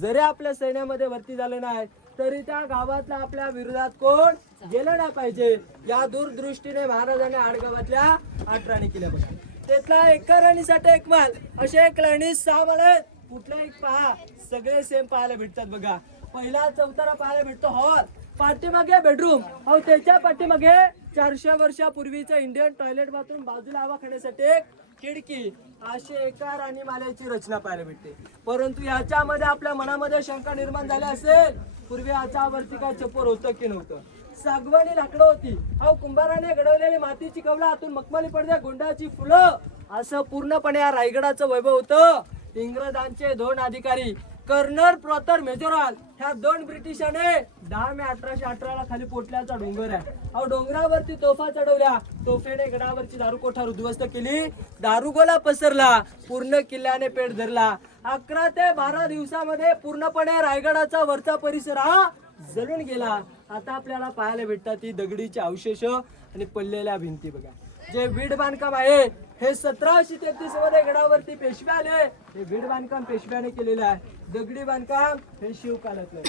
जरी आपल्या सैन्यामध्ये भरती झालं नाही तरी त्या गावातल्या आपल्या विरोधात कोण गेलं नाही पाहिजे या दूरदृष्टीने महाराजांनी 8 गावातल्या 8 राणी केल्या बघा. त्यातला एका राणीसाठी 1 माल असे 1 राणी 6 माल आहेत. कुठला एक पहा सगळे सेम पाहायला भेटतात बघा. पहिला चौथारा पाहायला भेटतो हॉल, पाठीमागे बेडरूम, अहो त्याच्या पाठीमागे 400 वर्षापूर्वीचं इंडियन टॉयलेट बाथरूम, बाजूला हवा खाण्यासाठी 1 खिडकी. अशी एका राणी माल्याची रचना पाहायला भेटते. परंतु याच्यामध्ये आपल्या मनामध्ये शंका निर्माण झाली असेल, पूर्वी याच्यावरती काय छप्पर होतं की नव्हतं? सागवानी लाकडं होती. अहो कुंभाराने घडवलेली मातीची कवला, आतून मखमली पडद्या, गोंडाची फुलं, असं पूर्णपणे या रायगडाचं वैभव होतं. इंग्रजांचे 2 अधिकारी कर्नल प्रॉतर मेजोराल ह्या 2 ब्रिटिशाने 10 मे 1818 ला खाली पोटल्याचा डोंगर आहे. अहो डोंगरावरती तोफा चढवल्या. तोफेने गडावरची दारुकोठा उद्ध्वस्त केली. दारुगोला पसरला. पूर्ण किल्ल्याने पेट धरला. 11 ते 12 दिवसामध्ये पूर्णपणे रायगडाचा वरचा परिसर हा जळून गेला. आता आपल्याला पाहायला भेटतात ती दगडीचे अवशेष आणि पडलेल्या भिंती बघा. जे वीट बांधकाम आहे हे 1733 मध्ये गडावरती पेशवे आले. हे वीट बांधकाम पेशव्याने केलेलं आहे. दगडी बांधकाम हे शिवकालातलं.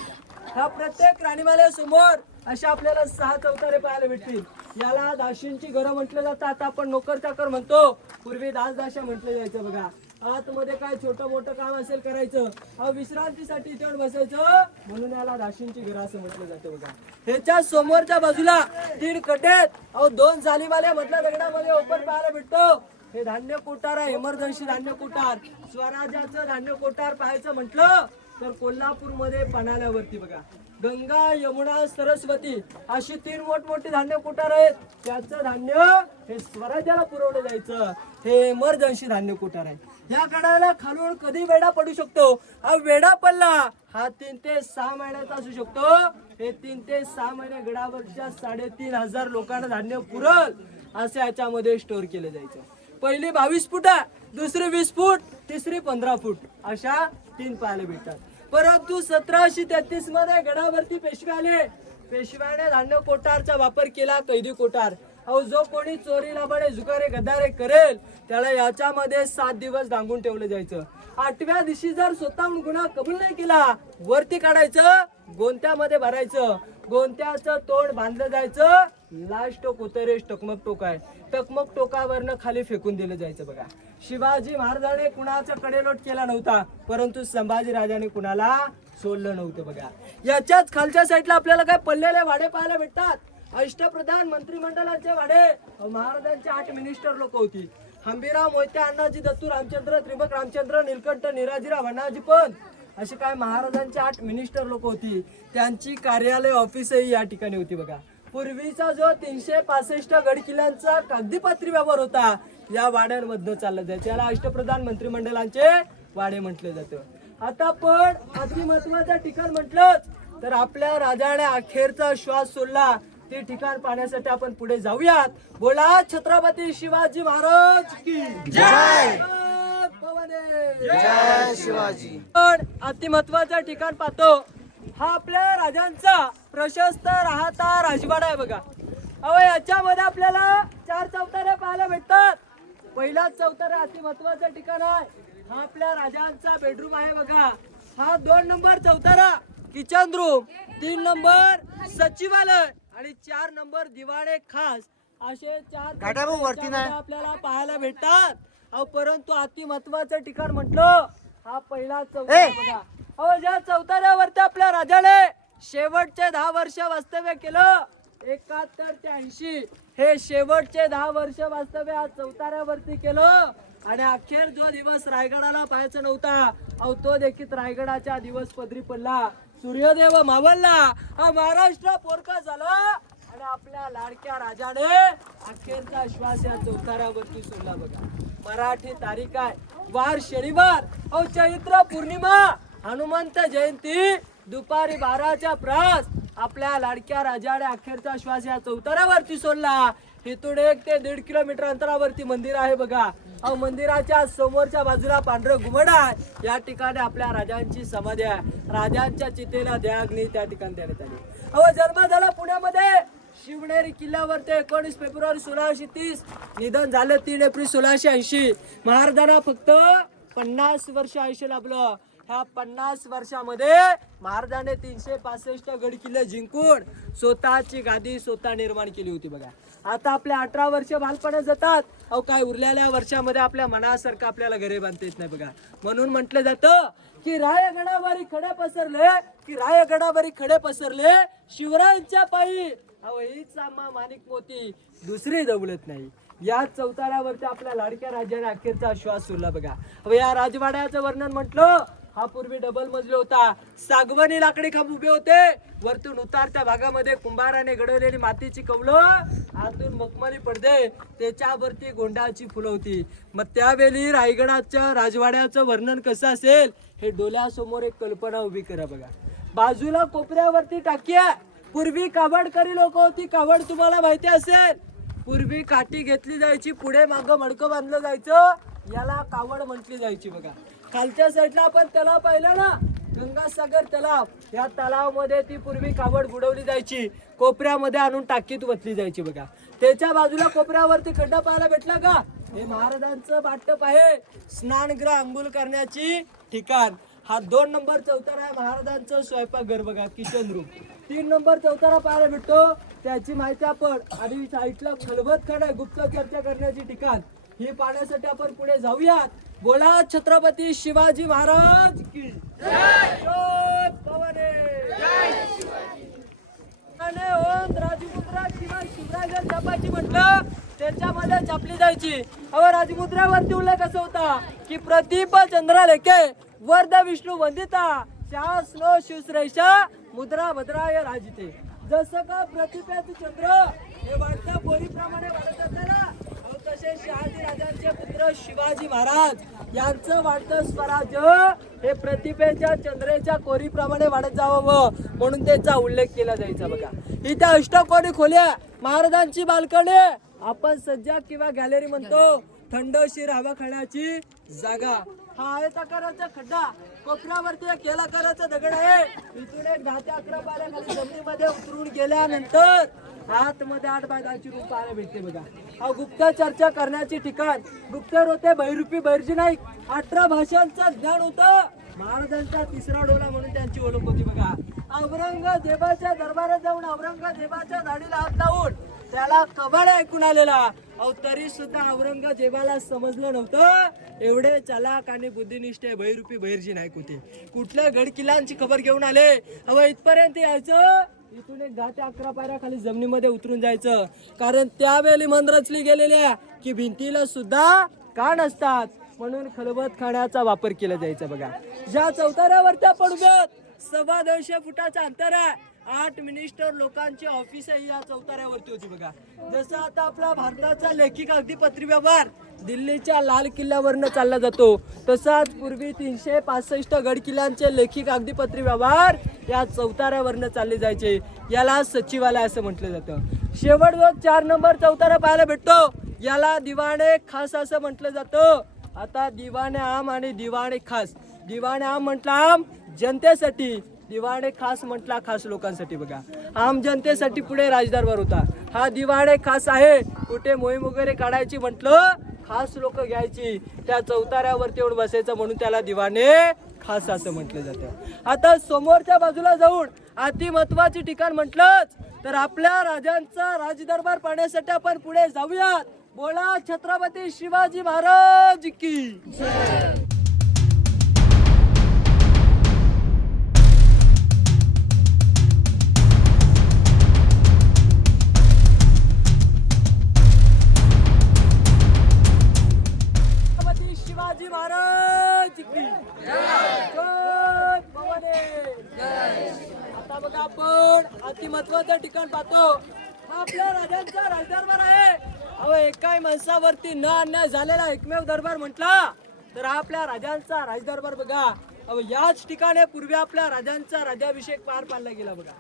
ह्या प्रत्येक राणीमालेसमोर अशा आपल्याला 6 चौतारे पाहायला भेटतील. याला दाशींची घरं म्हटलं जातं. आता आपण नोकर चाकर म्हणतो, पूर्वी दासदाशा म्हटलं जायचं बघा. आतमध्ये काय छोटं मोठं काम असेल करायचं, अहो विश्रांतीसाठी इथे बसायचं, म्हणून याला दाशींची घरं असं म्हटलं जातं बघा. ह्याच्या समोरच्या बाजूला 3 कटेत, अहो 2 जालीवाले मधल्या दगडामध्ये ओपन पाहायला भेटतो. हे धान्य कोठार आहे, इमर्जन्सी धान्य कोठार. स्वराज्याचं धान्य कोठार पाहायचं म्हटलं तर कोल्हापूर मध्ये पन्हाळ्यावरती बघा. गंगा, यमुना, सरस्वती अशी 3 मोठमोठी धान्य कोठार आहेत. त्याचं धान्य हे स्वराज्याला पुरवलं जायचं. हे इमर्जन्सी धान्य कोठार आहे. या गडाला खालून कधी वेढा पडू शकतो? हा वेढा पडला हा 3 ते 6 महिन्याचा असू शकतो. हे 3 ते 6 महिने गडावरच्या 3500 लोकांना धान्य पुरल असे याच्यामध्ये स्टोअर केलं जायचं. पहिली 22 फूट, दुसरी 20 फूट, तिसरी 15 फूट अशा 3 पाहायला भेटतात. परंतु 1733 मध्ये गडावरती पेशवे आले. पेशव्याने धान्य कोठारचा वापर केला. कैदी कोठार, अहो जो कोणी चोरी लबाडे जुगारे गद्दारे करेल त्याला याच्यामध्ये 7 दिवस डांगून ठेवलं जायचं. 8व्या दिवशी जर स्वतःहून गुन्हा कबूल नाही केला वरती काढायचं, गोंत्यामध्ये भरायचं. गोंत्याचं तोंड बांधलं जायचं. लास्ट टोक उतरेश टकमक टोक आहे. टकमक टोकावरनं खाली फेकून दिलं जायचं बघा. शिवाजी महाराजांनी कुणाचा कडेलोट केला नव्हता, परंतु संभाजी राजाने कुणाला सोडलं नव्हतं बघा. याच्याच खालच्या साईडला आपल्याला काय पडलेले वाडे पाहायला भेटतात. अष्टप्रधान मंत्रिमंडळाचे वाडे. महाराजांचे 8 मिनिस्टर लोक होती. हंबीराव मोहिते, अण्णाजी दत्तू, रामचंद्र, त्रिंबक रामचंद्र, निलकंठ, निराजीराव, अण्णाजी पंत असे काय महाराजांचे 8 मिनिस्टर लोक होती. त्यांची कार्यालय ऑफिसही या ठिकाणी होती बघा. पूर्वीचा जो 365 गड किल्ल्यांचा कागदीपत्री व्यवहार होता या वाड्यांमधनं चालला जायचं. याला अष्टप्रधान मंत्रिमंडळाचे वाडे म्हटले जातं. आता पण अति महत्वाचं ठिकाण म्हटलं तर आपल्या राजाने अखेरचा श्वास सोडला ते ठिकाण पाहण्यासाठी आपण पुढे जाऊयात. बोला छत्रपती शिवाजी महाराज की जय. जय शिवाजी. पण अति महत्वाचं ठिकाण पाहतो. हा आपल्या राजांचा प्रशस्त राहता राजवाडा आहे बघा. अहो याच्यामध्ये आपल्याला 4 चौतारे पाहायला भेटतात. पहिला चौतारा अति महत्वाचं ठिकाण आहे. हा आपल्या राजांचा बेडरूम आहे बघा. हा 2 number Chautara kitchen room, 3 number सचिवालय आणि 4 नंबर दिवाणे खास असे 4 वरती नाही आपल्याला पाहायला भेटतात. अहो परंतु अति महत्वाचं ठिकाण म्हटलं हा पहिला चौतारा बघा. अहो ज्या चौताऱ्यावरती आपल्या राजाने शेवटचे 10 वर्ष वास्तव्य केलं 71 ते 80 हे शेवटचे 10 वर्ष वास्तव्य या चौताऱ्यावरती केलं. आणि अखेर जो दिवस रायगडाला पाहायचा नव्हता अहो तो देखील रायगडाच्या दिवस पदरी पडला. सूर्यदेव मावळला. हा महाराष्ट्र पोरका झाला आणि तर आपल्या लाडक्या राजाने अखेरचा श्वास या चौताऱ्यावरती सोडला बघा. मराठी तारीख आहे वार शनिवार, चैत्र पौर्णिमा, हनुमंत जयंती, दुपारी 12च्या प्रास आपल्या लाडक्या राजाने अखेरचा श्वास या चौताऱ्यावरती सोडला. इथून 1 ते 1.5 किलोमीटर अंतरावरती मंदिर आहे बघा. मंदिराच्या समोरच्या बाजूला पांढरं घुमट आहे. या ठिकाणी आपल्या राजांची समाधी आहे. राजांच्या चितेला द्याग्नी त्या ठिकाणी देण्यात आली. जन्म झाला पुण्यामध्ये शिवनेरी किल्ल्यावरती 19 फेब्रुवारी 1630. निधन झालं 3 एप्रिल 1680. महाराजांना फक्त 50 वर्ष आयुष्य लाभलं. ह्या 50 वर्षामध्ये महाराजांनी 365 गड किल्ले जिंकून स्वतःची गादी स्वतः निर्माण केली होती बघा. आता आपल्या 18 वर्ष बालपणात जातात. काय उरलेल्या वर्षामध्ये आपल्या मनासारखं आपल्याला घरे बांधता येत नाही बघा. म्हणून म्हटलं जातं की रायगडावरी खडे पसरले शिवरायांच्या पायी. हीच आम्हा माणिक मोती दुसरी दौलत नाही. या चौताऱ्यावरती आपल्या लाडक्या राजाने अखेरचा श्वास सोडला बघा. या राजवाड्याचं वर्णन म्हटलं, हा पूर्वी डबल मजली होता. सागवानी लाकडी खांब उभे होते. वरतून उतारत्या भागामध्ये कुंभाराने घडवलेली मातीची कवलं, आतून मखमली पडदे, त्याच्यावरती गोंडाची फुलं होती. मग त्यावेळी रायगडाच्या राजवाड्याचं वर्णन कसं असेल हे डोळ्यासमोर एक कल्पना उभी करा बघा. बाजूला कोपऱ्यावरती टाकी आहे. पूर्वी कावडकरी लोक होती. कावड तुम्हाला माहिती असेल. पूर्वी काठी घेतली जायची, पुढे मागं मडकं बांधलं जायचं, याला कावड म्हटली जायची बघा. खालच्या साईडला आपण तलाव पाहिलं ना, गंगासागर तलाव. या तलावामध्ये ती पूर्वी कावड बुडवली जायची. कोपऱ्यामध्ये आणून टाकीत वतली जायची बघा. त्याच्या बाजूला कोपऱ्यावरती खड्डा पाहायला भेटला का? हे महाराजांचं बाटप आहे. स्नानगृह, अंघोळ करण्याची ठिकाण. हा 2 नंबर चौतारा आहे महाराजांचं स्वयंपाकघर बघा, किचन रूम. 3 नंबर चौतारा पाहायला भेटतो, त्याची माहिती आपण. आणि साईडला खलबतखाना आहे, गुप्त चर्चा करण्याची ठिकाण. ही पाहण्यासाठी आपण पुढे जाऊयात. बोला छत्रपती शिवाजी महाराज की जय. राजमुद्रा शिवाय शिवराज छापायची म्हटलं त्याच्यामध्ये छापली जायची. राजमुद्रावरती उल्लेख असा होता की प्रदीप चंद्रलेखे वर्ध विष्णू वंदिता शासनो शिवश्रेषा मुद्रा भद्राय राजिते. जसं का प्रतिपेचं चंद्र हे वाढत्या पोरीप्रमाणे वाढत जाते ना, तसे शहाजी राजांचे पुत्र शिवाजी महाराज यांचं वाढतं स्वराज्य हे प्रतिपेच्या चंद्राच्या कोरीप्रमाणे वाढत जावं, म्हणून त्याचा उल्लेख केला जायचा बघा. इथे अष्टकोनी खोल्या, महाराजांची बाल्कनी, आपण सज्जा किंवा गॅलरी म्हणतो. थंडशीर हवा खाण्याची जागा. हा आयताकाराचा खड्डा, कोपऱ्यावरती एक केलाकाराचा दगड आहे. इथून एक 10 ते 11 पायऱ्या जमिनीमध्ये उतरून गेल्यानंतर आतमध्ये 8 बाय 10 ची रूम पाहायला भेटते बघा. हा गुप्त चर्चा करण्याचे ठिकाण. गुप्तर होते बहिरूपी बहिर्जी नाईक. 18 भाषांचं ज्ञान होतं. महाराजांचा 3रा डोला म्हणून त्यांची ओळख होती बघा. औरंगजेबाच्या दरबारात जाऊन औरंगजेबाच्या दाढीला हात लावून त्याला कबाड ऐकून आलेला. तरी सुद्धा औरंगजेबाला समजलं नव्हतं एवढे चालाक आणि बुद्धिनिष्ठ बहिरूपी बहिर्जी नाईक होते. कुठल्या गड किल्ल्यांची खबर घेऊन आले. इथपर्यंत यायचं, इथून एक 10 ते 11 पायऱ्या खाली जमिनीमध्ये उतरून जायचं. कारण त्यावेळी मन रचली गेलेल्या की भिंतीला सुद्धा कान असतात, म्हणून खलबत खाण्याचा वापर केला जायचा बघा. ज्या चौताऱ्यावरती आपण उभे आहोत 250 फुटाचं अंतर आहे. 8 मिनिस्टर लोकांची ऑफिस आहे या चौताऱ्यावरती होती बघा. जसं आता आपला भारताचा लेखी कागदी पत्री व्यवहार दिल्लीच्या लाल किल्ल्यावरनं चालला जातो, तसाच पूर्वी 365 गड किल्ल्यांचे लेखी कागदी पत्री व्यवहार या चौताऱ्यावरनं चालले जायचे. याला सचिवालय असं म्हटलं जातं. शेवट जो 4 नंबर चौतारा पाहायला भेटतो याला दिवाणे खास असं म्हटलं जातं. आता दिवाणे आम आणि दिवाणे खास. दिवाणे आम म्हटलं आम जनतेसाठी, दिवाणे खास म्हटला खास लोकांसाठी बघा. आम जनतेसाठी पुढे राजदरबार होता. हा दिवाणे खास आहे. कुठे मोहीम वगैरे काढायची म्हटलं खास लोक घ्यायची, त्या चौताऱ्यावरती येऊन बसायचं, म्हणून त्याला दिवाणे खास असं म्हटलं जातं. आता समोरच्या बाजूला जाऊन अति महत्वाची ठिकाण म्हटलंच तर आपल्या राजांचा राजदरबार पाहण्यासाठी आपण पुढे जाऊयात. बोला छत्रपती शिवाजी महाराज की जय. शिवाजी महाराज की जय. भवानी जय. आता बघा आपण अति महत्वाचं ठिकाण पाहतो. हा आपल्या राजांचा राजदरबार आहे. अहो एकाही माणसावरती न अन्याय झालेला एकमेव दरबार म्हटला तर हा आपल्या राजांचा राजदरबार बघा. अहो याच ठिकाणी पूर्वी आपल्या राजांचा राज्याभिषेक पार पाडला गेला बघा.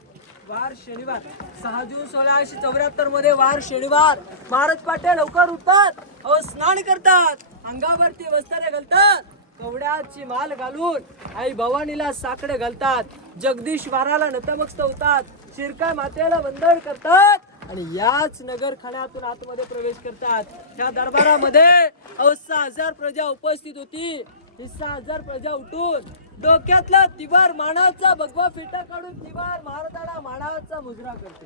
वार शनिवार 6 जून 1674 मध्ये वार शनिवार महाराज पाटे लवकर उठतात. अहो स्नान करतात, अंगावरती वस्त्रे घालतात, कवड्याची माल घालून आई भवानीला साकडे घालतात, जगदीश वाराला नतमस्तक होतात, शिरकाय मातेला वंदन करतात आणि याच नगर खाण्यातून आतमध्ये प्रवेश करतात. या दरबारामध्ये 6,000 प्रजा उपस्थित होती. ही 6,000 प्रजा उठून डोक्यातला तिवार मानाचा भगवा फेटा काढून तिवार महाराजाला मानाचा मुजरा करते.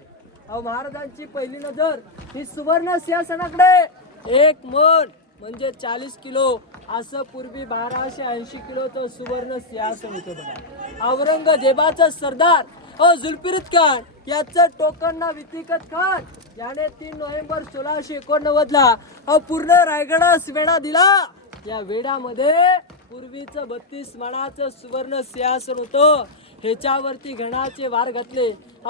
अहो महाराजांची पहिली नजर ही सुवर्ण सिंहासनाकडे. एक मन म्हणजे 40 किलो असं पूर्वी 1280 किलोचं सुवर्ण सिंहासन होतं बघा. औरंगजेबाचा सरदार जुल्फिकार खान याचं टोकन वितिकत खान याने 3 नोव्हेंबर 1689 ला पूर्ण रायगडास वेढा दिला. या वेढामध्ये पूर्वीचं 32 मानाचं सुवर्ण सिंहासन होतं. ह्याच्यावरती घणाचे वार घातले.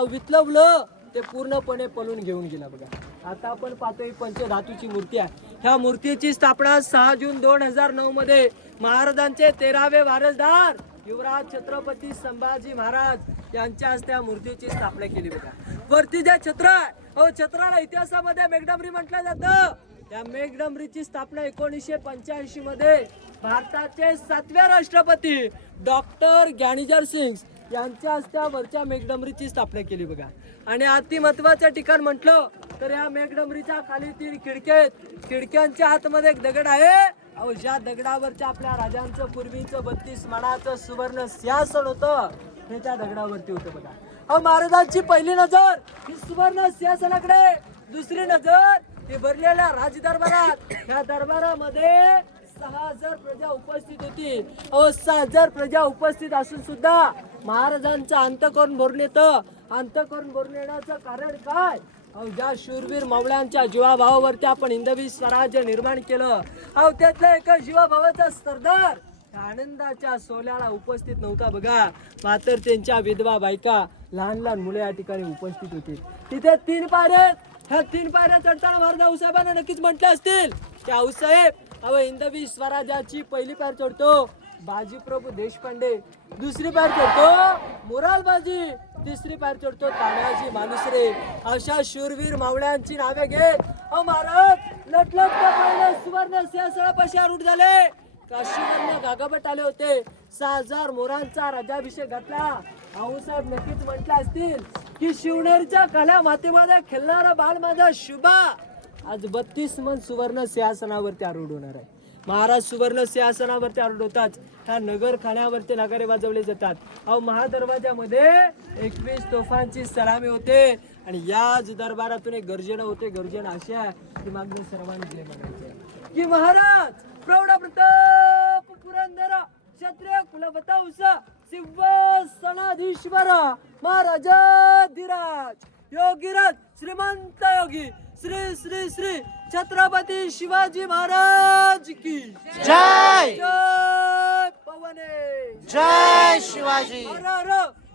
वितलवलं ते पूर्णपणे पळून घेऊन गेला बघा. आता आपण पाहतोय पंचधातूची मूर्ती आहे. ह्या मूर्तीची स्थापना 6 जून 2009 मध्ये महाराजांचे 13वे वारसदार युवराज छत्रपती संभाजी महाराज यांच्या हस्ते या मूर्तीची स्थापना केली बघा. वरती जे छत्र आहे, छत्राला इतिहासामध्ये मेघडंबरी म्हटलं जातं. या मेघडंबरीची स्थापना 1985 मध्ये भारताचे 7वे राष्ट्रपती डॉक्टर ज्ञानेश्वर सिंग यांच्या हस्ते वरच्या मेघडंबरीची स्थापना केली बघा. आणि अति महत्वाचं ठिकाण म्हटलं तर या मेघडंबरीच्या खाली 3 खिडक्या आहेत. खिडक्यांच्या आतमध्ये एक दगड आहे. अहो ज्या दगडावरच्या आपल्या राजांचं पूर्वीचं 32 मानाचं सुवर्ण सिंहासन होतं हे त्या दगडावरती होतं बघा. अहो महाराजांची पहिली नजर ही सुवर्ण सिंहासनाकडे, दुसरी नजर ही भरलेल्या राजदरबारात. या दरबारामध्ये 6,000 प्रजा उपस्थित होती. 6,000 प्रजा उपस्थित असून सुद्धा महाराजांचं अंतःकरण भरून येतं. अंतःकरण भरून येण्याचं कारण काय? ज्या शूरवीर मावळ्यांच्या जीवाभावावरती आपण हिंदवी स्वराज्य निर्माण केलं, त्यातल्या एका जीवाभावाचा सरदार आनंदाच्या सोहळ्याला उपस्थित नव्हता बघा. मात्र त्यांच्या विधवा बायका, लहान लहान मुले या ठिकाणी उपस्थित होती. तिथे 3 पायऱ्या. ह्या 3 पायऱ्या चढताना महाराज आऊसाहेबांना नक्कीच म्हटले असतील की आऊसाहेब हिंदवी स्वराज्याची पहिली पायर चढतो बाजीप्रभू देशपांडे, दुसरी पायर चढतो मोरालबाजी, तिसरी पायर चढतो तानाजी मालुसरे. अशा शूरवीर मावळ्यांची नावे घेत महाराज लटलट पहिले सुवर्ण सिंहासनापाशी आरूढ झाले. काशीवरनं गागाभट आले होते. 6,000 मोरांचा राज्याभिषेक घातला. आऊसाहेब नक्कीच म्हटले असतील की शिवनेरीच्या काल्या मातीमध्ये खेळणारा बाल माझा शुभा आज 32 मन सुवर्ण सिंहासनावरती आरूढ होणार आहे. महाराज सुवर्ण सिंहासनावरती आरूढ होतात. ह्या नगर खाण्यावरती नगारे वाजवले जातात. महादरवाजामध्ये 21 तोफांची सलामी होते आणि याच दरबारातून एक गर्जना होते. गर्जना अशी आहे की मागणी सर्वांनी म्हणायचे की महाराज प्रौढ प्रताप पुरंदर क्षत्रिय कुलवंश सिंहासनाधीश्वर महाराजाधिराज योगीराज श्रीमंत योगी श्री श्री श्री छत्रपती शिवाजी महाराज की जय. जय पवने जय शिवाजी हर हर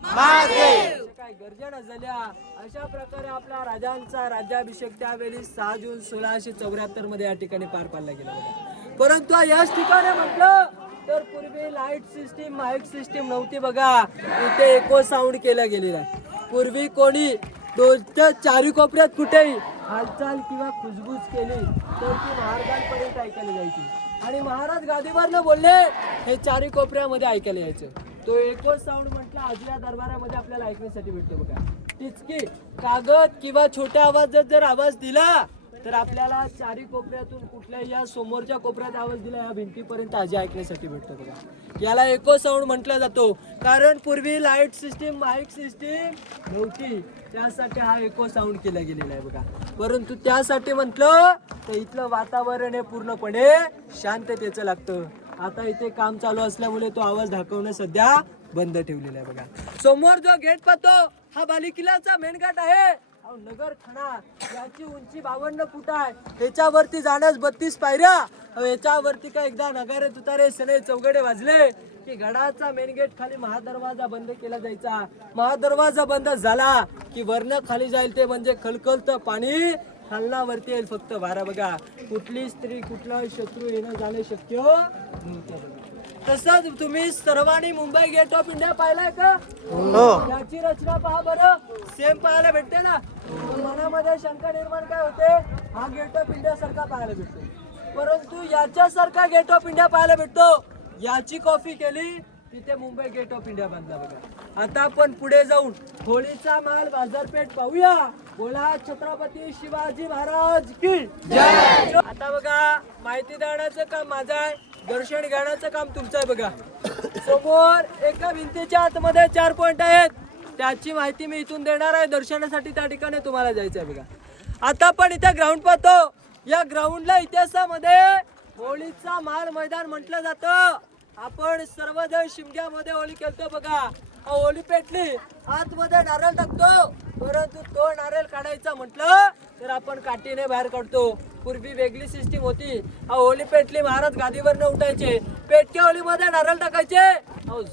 महादेव. काय गर्जना झाल्या. अशा प्रकारे आपल्या राजांचा राज्याभिषेक त्यावेळी 6 जून 1674 मध्ये या ठिकाणी पार पाडला गेला होता. परंतु याच ठिकाणी म्हटलं तर पूर्वी लाईट सिस्टीम माईक सिस्टीम नव्हती बघा. इथे इको साऊंड केला गेलेला. पूर्वी कोणी दोनच्या चारी कोपऱ्यात कुठेही हालचाल किंवा खुशबूज केली तर ती महाराजांपर्यंत ऐकायला जायची आणि महाराज गादीवर बोलले हे चारी कोपऱ्यामध्ये ऐकायला यायचं. तो इको साऊंड म्हटलं आजच्या दरबारामध्ये आपल्याला ऐकण्यासाठी भेटतो बघा. टिचकी कागद किंवा छोट्या आवाजात जर आवाज दिला तर आपल्याला चारी कोपऱ्यातून कुठल्याही या समोरच्या कोपऱ्यात आवाज दिला या भिंतीपर्यंत आजी ऐकण्यासाठी भेटतो बघा. याला इको साऊंड म्हटलं जातो. कारण पूर्वी लाईट सिस्टीम माईक सिस्टीम नव्हती, त्यासाठी हा इको साऊंड केला गेलेला आहे बघा. परंतु त्यासाठी म्हटलं तर इथलं वातावरण हे पूर्णपणे शांततेचं लागतं. आता इथे काम चालू असल्यामुळे तो आवाज दाखवणं सध्या बंद ठेवलेला आहे बघा. समोर जो गेट पाहतो हा बालेकिल्ल्याचा मेन गेट आहे. अहो, नगर खणा याची उंची 52 फूट आहे. याच्यावरती जाण्यास 32 पायऱ्या. अहो, याच्यावरती काय एकदा नगारे तुतारे सणे चौघडे वाजले की गडाचा मेन गेट खाली महादरवाजा बंद केला जायचा. महादरवाजा बंद झाला की वर्ण खाली जाईल ते म्हणजे खलखलतं पाणी, खालनावरती येईल फक्त वारा. बघा, कुठली स्त्री कुठला शत्रू येणं जाणं शक्य नव्हतं. तसंच तुम्ही सर्वांनी मुंबई गेट ऑफ इंडिया पाहिलाय का? याची रचना पहा बरं, सेम पाहायला भेटते ना. पण मनामध्ये शंका निर्माण काय होते, हा गेट ऑफ इंडिया सारखा पाहायला भेटतो, परंतु याच्यासारखा गेट ऑफ इंडिया पाहायला भेटतो. याची कॉपी केली तिथे मुंबई गेट ऑफ इंडिया बांधला. बघा, आता आपण पुढे जाऊन होळीचा माल बाजारपेठ पाहूया. बोला छत्रपती शिवाजी महाराज की जय. आता बघा, माहिती देण्याचं काम माझं आहे, दर्शन घेण्याचं काम तुमचं आहे. बघा, समोर एका भिंतीच्या आतमध्ये 4 पॉइंट आहेत, त्याची माहिती मी इथून देणार आहे. दर्शनासाठी त्या ठिकाणी तुम्हाला जायचं आहे. बघा, आता आपण इथे ग्राउंड पाहतो. या ग्राउंडला इतिहासामध्ये होळीचा माल मैदान म्हटलं जातं. आपण सर्वजण शिमग्यामध्ये होळी खेळतो. बघा, होळी पेटली, आतमध्ये नारळ टाकतो, परंतु तो नारळ काढायचा म्हटलं तर आपण काठीने बाहेर काढतो. पूर्वी वेगळी सिस्टीम होती. होळी पेटली, महाराज गादीवर न उठायचे, पेटक्या होळीमध्ये नारळ टाकायचे.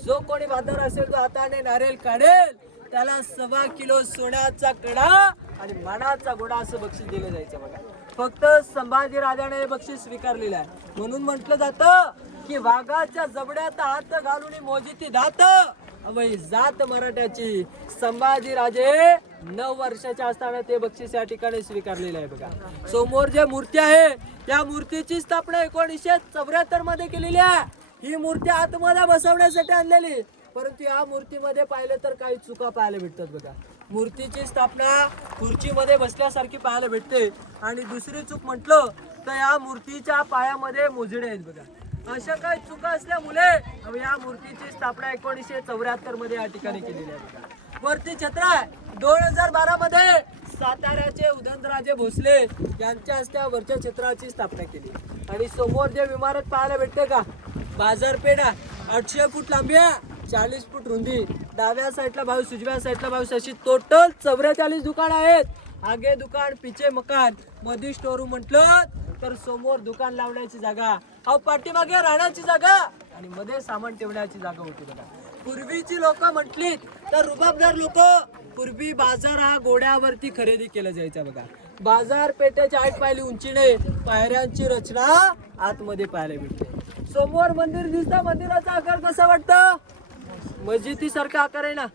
जो कोणी बाजार असेल तो हाताने नारळ काढेल त्याला 1.25 किलो सोन्याचा कडा आणि मानाचा घोडा असं बक्षीस दिलं जायचं. बघा, फक्त संभाजी राजाने हे बक्षीस स्वीकारलेलं आहे. म्हणून म्हटलं जातं की वाघाच्या जबड्यात हात घालून मोजीती दात, अवय जात मराठ्याची. संभाजी राजे 9 वर्षाच्या असताना ते बक्षीस या ठिकाणी स्वीकारलेलं आहे. बघा, समोर जे मूर्ती आहे त्या मूर्तीची स्थापना 1974 मध्ये केलेली आहे. ही मूर्ती आतमध्ये बसवण्यासाठी आणलेली, परंतु या मूर्तीमध्ये पाहिलं तर काही चुका पाहायला भेटतात. बघा, मूर्तीची स्थापना खुर्चीमध्ये बसल्यासारखी पाहायला भेटते. आणि दुसरी चूक म्हटलं तर या मूर्तीच्या पायामध्ये मोजडे आहेत. बघा, अशा काही चुका असल्यामुळे या मूर्तीची स्थापना 1974 मध्ये या ठिकाणी केलेली आहे. बघा, वरती छत्र आहे. 2012 मध्ये साताऱ्याचे उदयनराजे भोसले यांच्या हस्ते वरच्या छत्राची स्थापना केली. आणि समोर जे इमारत पाहायला भेटते का, बाजारपेठ 800 फूट लांबी आहे, 40 फूट रुंदी. डाव्या साईडला 22, उजव्या साईडला 22, अशी टोटल 44 दुकान आहेत. आगे दुकान, पिछे मकान, मध्ये स्टोर रूम म्हटलं तर समोर दुकान लावण्याची जागा, पाठीमागे राहण्याची जागा आणि मध्ये सामान ठेवण्याची जागा होती. बघा, पूर्वीची लोक म्हटली तर रुबाबदार लोक, पूर्वी बाजार हा घोड्यावरती खरेदी केला जायचा. बघा, बाजारपेठेची हाईट पाहिली, उंचीने पायऱ्यांची रचना आतमध्ये पाहायला भेटते. समोर मंदिर दिसतं, मंदिराचा आकार कसा वाटतं, मस्जिदी सारखा आकार आहे ना.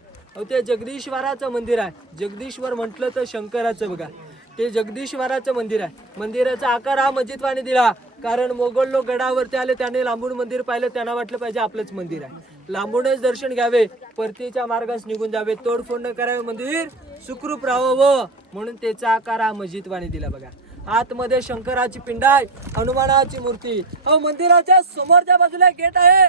ते जगदीश्वराचं मंदिर आहे. जगदीश्वर म्हटलं तर शंकराचं. बघा, ते जगदीश्वराचं मंदिर आहे. मंदिराचा आकार हा मस्जिदवाने दिला, कारण मोगल लोक गडावरती आले, त्याने लांबून मंदिर पाहिलं, त्यांना वाटलं पाहिजे आपलंच मंदिर आहे, लांबूनच दर्शन घ्यावे, परतीच्या मार्गास निघून जावे, तोडफोड न करावे, मंदिर सुखरूप राहावं म्हणून त्याचा आकार हा मस्जिदवाने दिला. बघा, आतमध्ये शंकराची पिंड आहे, हनुमानाची मूर्ती. मंदिराच्या समोरच्या बाजूला गेट आहे.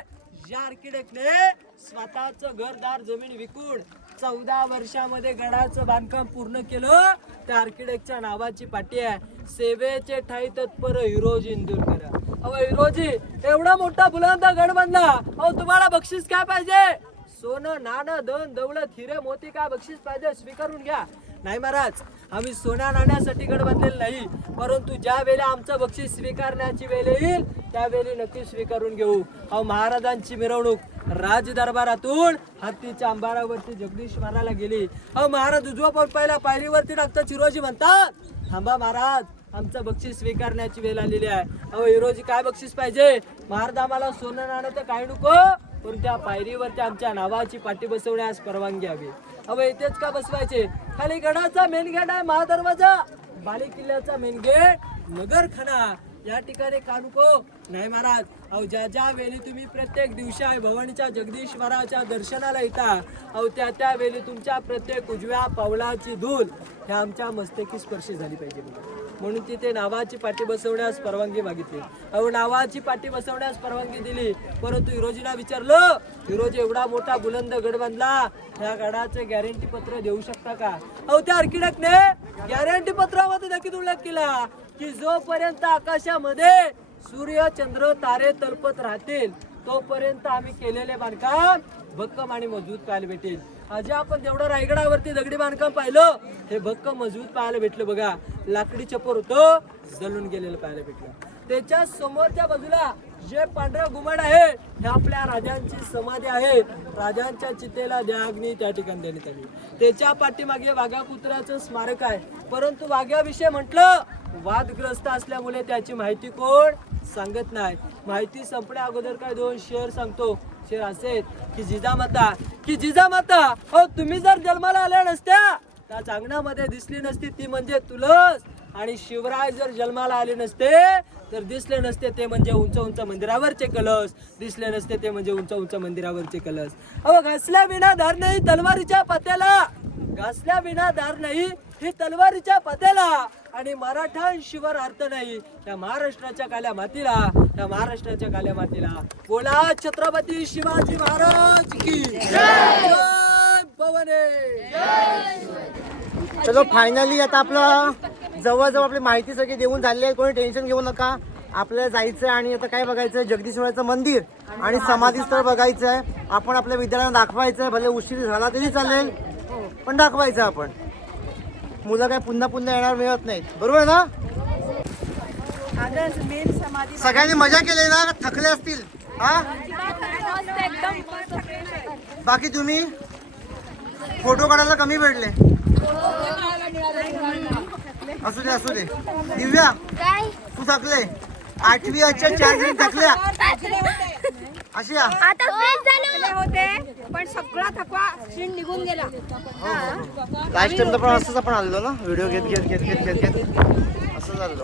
या आर्किटेक्टने स्वतःच घरदार जमीन विकून 14 वर्षामध्ये गडाचं बांधकाम पूर्ण केलं. त्या आर्किटेक्टच्या नावाची पाटी आहे, सेवेचे ठाई तत्पर हिरोजी इंदुरकर. हिरोजी एवढा मोठा बुलंद गड बांधला, तुम्हाला बक्षीस काय पाहिजे, सोनं नाणं धन दौलत हिरे मोती काय बक्षीस पाहिजे, स्वीकारून घ्या. नाही महाराज, आम्ही सोन्या नाण्यासाठी गड बांधलेला नाही, परंतु ज्या वेळेला आमचं बक्षीस स्वीकारण्याची वेळ येईल त्यावेळी नक्की स्वीकारून घेऊ. महाराजांची मिरवणूक राज दरबारातून हत्तीच्या अंबारावरती जगदीश्वराला गेली. महाराज उजवा पाऊल पहिला पायरीवरती टाकतात, हिरोजी म्हणतात थांबा महाराज, आमचं बक्षीस स्वीकारण्याची वेळ आलेली आहे. हिरोजी काय बक्षीस पाहिजे, महाराज आम्हाला सोनं नाणं तर काय नको, पण त्या पायरीवरती आमच्या नावाची पाटी बसवण्यास परवानगी हवी. इथेच का बसवायचे, खाली गडाचा मेन गेट आहे महादरवाजा, बाली किल्ल्याचा मेन गेट नगर खणा या ठिकाणी का नको. नाही महाराज, ज्या ज्या वेळी तुम्ही प्रत्येक दिवशी आहे भवानीच्या जगदीश्वराच्या दर्शनाला येता, त्या वेळी तुमच्या प्रत्येक उजव्या पावलाची धूल ह्या आमच्या मस्तकी स्पर्शी झाली पाहिजे. म्हणून तिथे नावाची पाटी बसवण्यास परवानगी मागितली. नावाची पाटी बसवण्यास परवानगी दिली, परंतु हिरोजीला विचारलं, हिरोजी एवढा मोठा बुलंद गड बांधला, त्या गडाचं गॅरंटी पत्र देऊ शकता का. त्या आर्किटेक्टने गॅरंटी पत्रामध्ये देखील उल्लेख केला की जोपर्यंत आकाशामध्ये सूर्य चंद्र तारे तळपत राहतील तोपर्यंत आम्ही केलेले बांधकाम भक्कम आणि मजबूत पाहायला भेटेल. आज आपण जेवढं रायगडावरती दगडी बांधकाम पाहिलं हे भक्कम मजबूत पाहायला भेटलं बघा. लाकडी छप्पर होतं जळून गेलेलं पाहायला भेटलं. त्याच्या समोरच्या बाजूला जे पांढरा घुमट आहे हे आपल्या राजांची समाधी आहे. राजांच्या चितेला अग्नी त्या ठिकाणी देण्यात आली. त्याच्या पाठीमागे वाघा कुत्र्याचं स्मारक आहे. परंतु वाघ्याविषयी म्हटलं वादग्रस्त असल्यामुळे त्याची माहिती कोण सांगत नाही. माहिती संपण्या अगोदर काय 2 शेर सांगतो. शेर असे की जिजामाता हो तुम्ही जर जन्माला आल्या नसत्या त्या अंगणामध्ये दिसली नसती ती म्हणजे तुळस. आणि शिवराय जर जन्माला आले नसते तर दिसले नसते ते म्हणजे उंच उंच मंदिरावरचे कलश. दिसले नसते ते म्हणजे उंच उंच मंदिरावरचे कलश. अहो घासल्या विना धार नाही तलवारीच्या पात्याला. घासल्या विना धार नाही ही तलवारीच्या पात्याला. आणि मराठांशिवर अर्थ नाही त्या महाराष्ट्राच्या काल्या मातीला. त्या महाराष्ट्राच्या काल्या मातीला बोला छत्रपती शिवाजी महाराज की जय. भवानी चलो फायनली आता आपलं जवळजवळ आपली माहिती सगळी देऊन झाली आहे. कोणी टेन्शन घेऊ नका. आपल्याला जायचं आहे आणि आता काय बघायचं आहे जगदीश्वराचं मंदिर आणि समाधीस्थळ बघायचं आहे. आपण आपल्या विद्यार्थ्यांना दाखवायचं आहे. भले उशीर झाला तरी चालेल पण दाखवायचं आपण. मुलं काय पुन्हा पुन्हा येणार मिळत नाहीत. बरोबर ना. सगळ्यांनी मजा केली ना थकले असतील हा. बाकी तुम्ही फोटो काढायला कमी भेटले. असू दे दिव्या तू थकले. 8वी 4 जणी थकल्या अशी आता फ्रेश झाले होते पण सगळा थकवा शीण निघून गेला. लास्ट टाइमला पण असंच आपण आलेलो ना व्हिडिओ घेत असं झालं.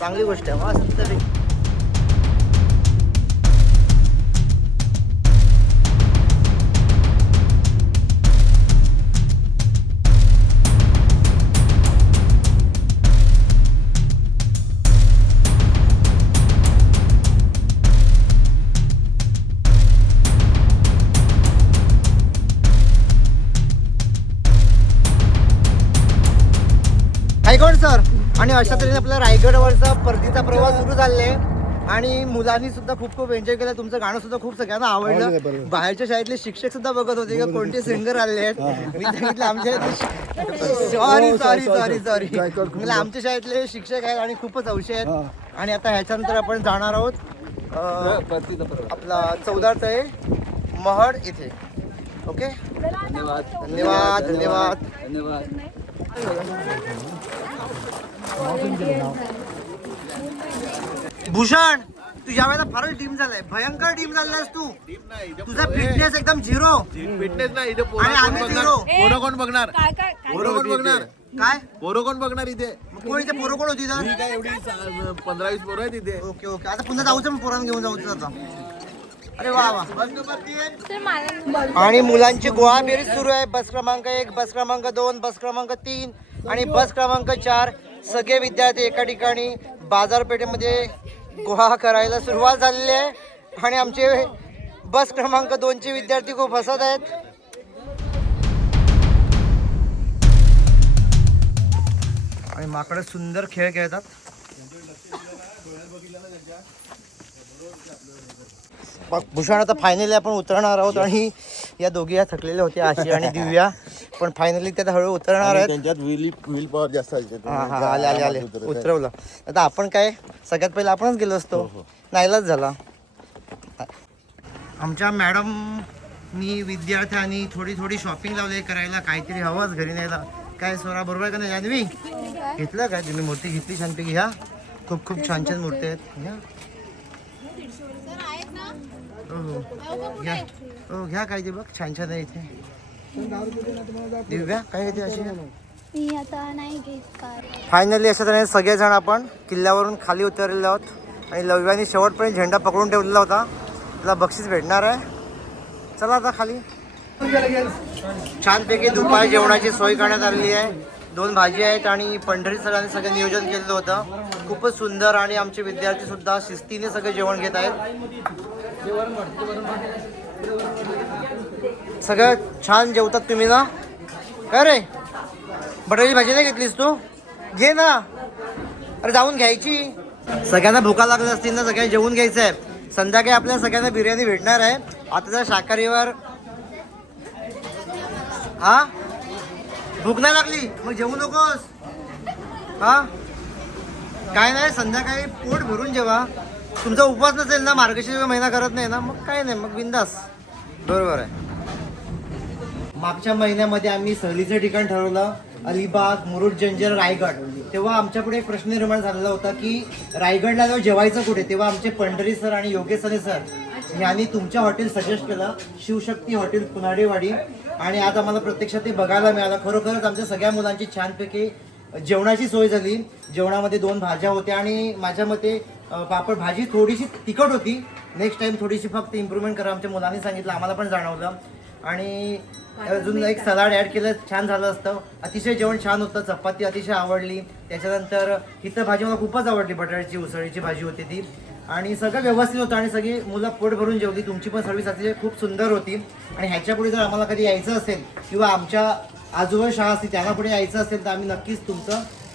चांगली गोष्ट आहे मस्त तरी. कोण सर. आणि अशा तऱ्हेने आपला रायगडवरचा परतीचा प्रवास सुरू झालेला आहे. आणि मुलांनी सुद्धा खूप एन्जॉय केलं. तुमचं गाणं सुद्धा खूप सगळ्यांना आवडलं. बाहेरच्या शाळेतले शिक्षक सुद्धा बघत होते का कोणते सिंगर आले आहेत. मी सांगितलं आमच्या सॉरी म्हणजे आमच्या शाळेतले शिक्षक आहेत आणि खूपच हौशी आहेत. आणि आता ह्याच्यानंतर आपण जाणार आहोत आपला 14 आहे महड इथे. ओके धन्यवाद. भूषण तू या वेळेला फारच डीम झालाय. भयंकर डीम झालायस तू. तुझा फिटनेस एकदम 0. फिटनेस नाही इथे आणि आम्ही 0. पोरं कोण बघणार. पोरं कोण बघणार. काय पोरं कोण बघणार इथे. कोण इथे पोरं कोण होती ही काय एवढी 15-20 पोरं आहेत इथे. ओके आता पुन्हा जाऊचं पोरांना घेऊन जाऊचं आता. अरे वा. आणि मुलांची गोळाबेरीज सुरू आहे. बस क्रमांक 1 बस क्रमांक 2 बस क्रमांक 3 आणि बस क्रमांक 4. सगळे विद्यार्थी एका ठिकाणी बाजारपेठेमध्ये गोळा करायला सुरुवात झालेली आहे. आणि आमचे बस क्रमांक 2चे विद्यार्थी खूप हसत आहेत. आणि माकडं सुंदर खेळ खेळतात. भूषण आता फायनली आपण उतरणार आहोत. आणि या दोघी या थकलेल्या होत्या आशी आणि दिव्या पण फायनली त्या हळू उतरणार आहेत. त्यांच्यात व्हील पॉवर जास्त आले उतरवलं. आता आपण काय सगळ्यात पहिला आपणच गेलो असतो. नाईलाज झाला. आमच्या मॅडमनी विद्यार्थ्यांनी थोडी शॉपिंग लावली करायला. काहीतरी हवंच घरी न्यायला. काय सोरा बरोबर आहे का नाही जान्हवी. घेतलं काय तुम्ही. मूर्ती घेतली छानपैकी. ह्या खूप छान मूर्ती आहेत. ह्या घ्या काय ते बघ छान आहे इथे. दिव्या काय येते अशी. मी आता नाही घेत. फायनली अशा तऱ्हेने सगळेजण आपण किल्ल्यावरून खाली उतरलेलो आहोत. आणि लव्याने शेवटपर्यंत झेंडा पकडून ठेवलेला होता. तुला बक्षीस भेटणार आहे. चला आता खाली. छानपैकी दुपारी जेवणाची सोय करण्यात आलेली आहे. 2 भाजी आहेत आणि पंढरी सरांनी सगळं नियोजन केलेलं होतं. खूपच सुंदर. आणि आमचे विद्यार्थी सुद्धा शिस्तीने सगळं जेवण घेत आहेत. सगळं छान जेवतात तुम्ही ना. काय रे बटाट्याची भाजी नाही घेतलीस तू. घे ना. अरे जाऊन घ्यायची. सगळ्यांना भुका लागल्या असतील ना. सगळ्यांना जेवून घ्यायचं आहे. संध्याकाळी आपल्याला सगळ्यांना बिर्याणी भेटणार आहे. आता त्या शाकाहारीवर हा भूक नाही लागली मग जेवू नकोस हा काय नाही संध्याकाळी पोट भरून जेवा. तुमचा उपवास नसेल ना मार्गशीर्ष महिना करत नाही ना मग काय नाही मग बिंदास. बरोबर आहे. मागच्या महिन्यामध्ये आम्ही सहलीचं ठिकाण ठरवलं अलिबाग मुरुड जंजिरा रायगड. तेव्हा आमच्यापुढे एक प्रश्न निर्माण झालेला होता की रायगडला जेव्हा जेवायचं कुठे. तेव्हा आमचे पंढरी सर आणि योगेश सने सर यांनी तुमच्या हॉटेल सजेस्ट केलं शिवशक्ती हॉटेल पुनाडेवाडी. आणि आज आम्हाला प्रत्यक्षात ते बघायला मिळालं. खरोखरच आमच्या सगळ्या मुलांची छानपैकी जेवणाची सोय झाली. जेवणामध्ये 2 भाज्या होत्या आणि माझ्या मते पापड भाजी थोडीशी तिखट होती. नेक्स्ट टाइम थोडीशी फक्त इम्प्रूव्हमेंट करा आमच्या मुलांनी सांगितलं आम्हाला पण जाणवलं. आणि अजून एक सलाड ॲड केलं छान झालं असतं. अतिशय जेवण छान होतं. चपाती अतिशय आवडली. त्याच्यानंतर इथं भाजी मला खूपच आवडली. बटाट्याची उसळीची भाजी होती ती. आणि सगळं व्यवस्थित होतं आणि सगळी मुलं पोट भरून जेवली. तुमची पण सर्व्हिस अतिशय खूप सुंदर होती. आणि ह्याच्या पुढे जर आम्हाला कधी यायचं असेल किंवा आमच्या आजोबा शाळा असतील त्यांना पुढे यायचं असेल तर आम्ही नक्कीच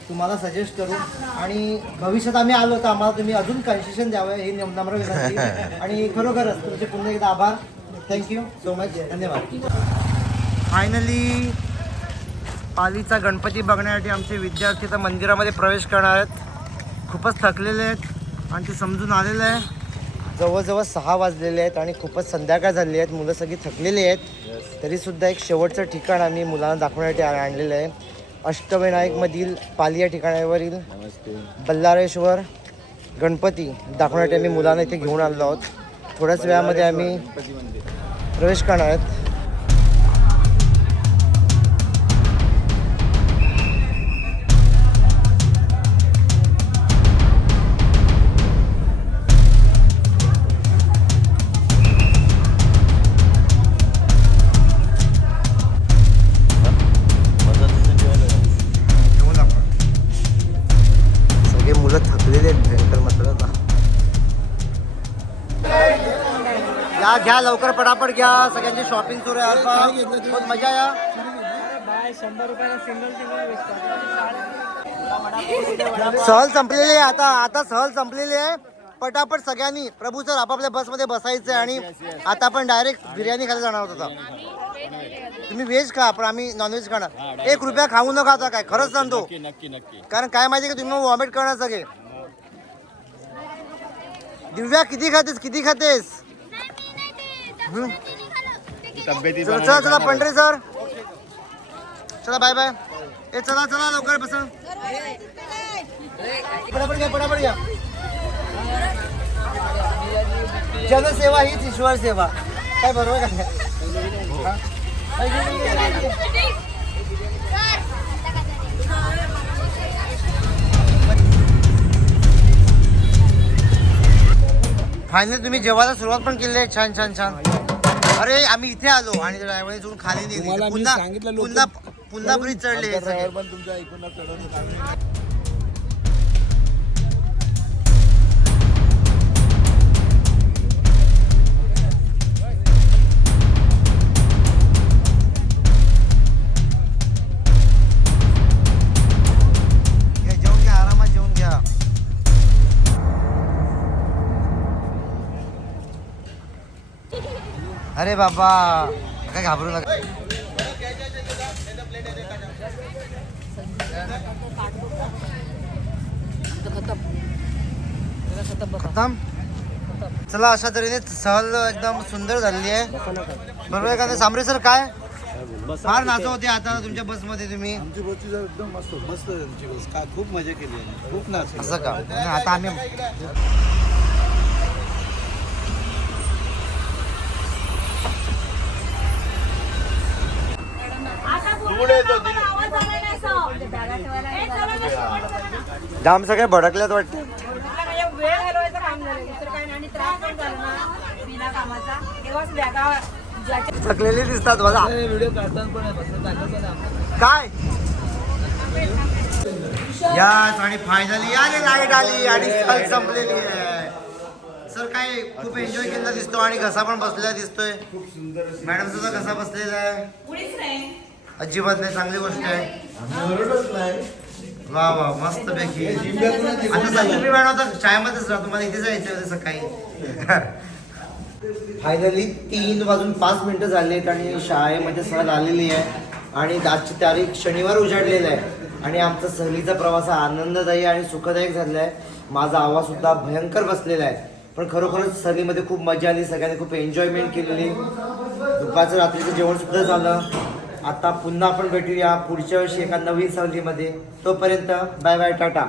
तुम्हाला सजेस्ट करू. आणि भविष्यात आम्ही आलो तर आम्हाला तुम्ही अजून कन्सेशन द्यावं हे नम्र विनंती. आणि खरोखरच तुमचे पुन्हा एकदा आभार. Thank you so much. धन्यवाद. फायनली पालीचा गणपती बघण्यासाठी आमचे विद्यार्थी तर मंदिरामध्ये प्रवेश करणार आहेत. खूपच थकलेले आहेत आणि ते समजून आलेलं आहे. जवळजवळ 6 वाजलेले आहेत आणि खूपच संध्याकाळ झाली आहेत. मुलं सगळी थकलेली आहेत. तरीसुद्धा एक शेवटचं ठिकाण आम्ही मुलांना दाखवण्यासाठी आणलेलं आहे. अष्टविनायकमधील पाली या ठिकाणावरील बल्लारेश्वर गणपती दाखवण्यासाठी आम्ही मुलांना इथे घेऊन आलेलो आहोत. थोड्याच वेळामध्ये आम्ही प्रवेश करणार आहेत. घ्या लवकर पटापट घ्या. सगळ्यांची शॉपिंग सुरू आहे. बहुत मजा या. 100 रुपयाला सिंगल सहल संपलेली आहे. आता सहल संपलेली आहे. पटापट सगळ्यांनी प्रभू सर आपापल्या बसमध्ये बसायचं आहे. आणि आता आपण डायरेक्ट बिर्याणी खायला जाणार होता. तुम्ही व्हेज खा पण आम्ही नॉनव्हेज खाणार. 1 रुपया खाऊ नका आता काय खरंच सांगतो. कारण काय माहिती का तुम्ही वॉमिट करणार सगळे. दिव्या किती खातेस चला चला पंढरी सर चला बाय बाय. ए चला लवकर बसा. पटापट घ्या. जनसेवा हीच ईश्वर सेवा. काय बरोबर का. फायनली तुम्ही जेवायला सुरुवात पण केली आहे. छान. अरे आम्ही इथे आलो आणि ड्रायव्हरने सोडून खाली नेली. पुन्हा ब्रिज चढले. जेवून घ्या आरामात जेवून घ्या. अरे बाबा काय घाबरू नका. खतम. चला अशा तऱ्हेने सहल एकदम सुंदर झालेली आहे. बरोबर आहे का नाही सांबरे सर. काय फार नाचत होते आता तुमच्या बसमध्ये तुम्ही. आमची बसची एकदम मस्त तुमची बस. खूप मजा केली. खूप नाच. असं का. आता आम्ही जाम सगळे भडकल्यात वाटतं. वेळ घालवायचं काम झालं दुसरं काय नाही. आणि त्रास पण झाला ना बिना कामाचा. तेव्हाच बॅगा थकलेली दिसतात मला. काय यास आणि फायनली आली लाईट आली आणि सहल संपलेली आहे. सर काय खूप एन्जॉय केलेला दिसतो आणि घसा पण बसलेला दिसतोय. मॅडम सुद्धा घसा बसलेला आहे. अजिबात नाही. चांगली गोष्ट आहे. वा मस्त पैकी. आता सर तुम्ही मॅडम आता शाळेमध्येच राहा. तुम्हाला इथे जायचं होतं सकाळी. फायनली 3:05 झालेत आणि शाळेमध्ये सहल आलेली आहे आणि आजची तारीख शनिवार उजाडलेला आहे आणि आमचा सहलीचा प्रवास हा आनंददायी आणि सुखदायक झालेला आहे. माझा आवाज सुद्धा भयंकर बसलेला आहे, पण खरोखरच सहलीमध्ये खूप मजा आली. सगळ्यांनी खूप एन्जॉयमेंट केलेली. दुपारचं रात्रीचं जेवण सुद्धा झालं. आता पुन्हा आपण भेटूया पुढच्या वर्षी एका नवीन सहलीमध्ये. तोपर्यंत बाय बाय, टाटा.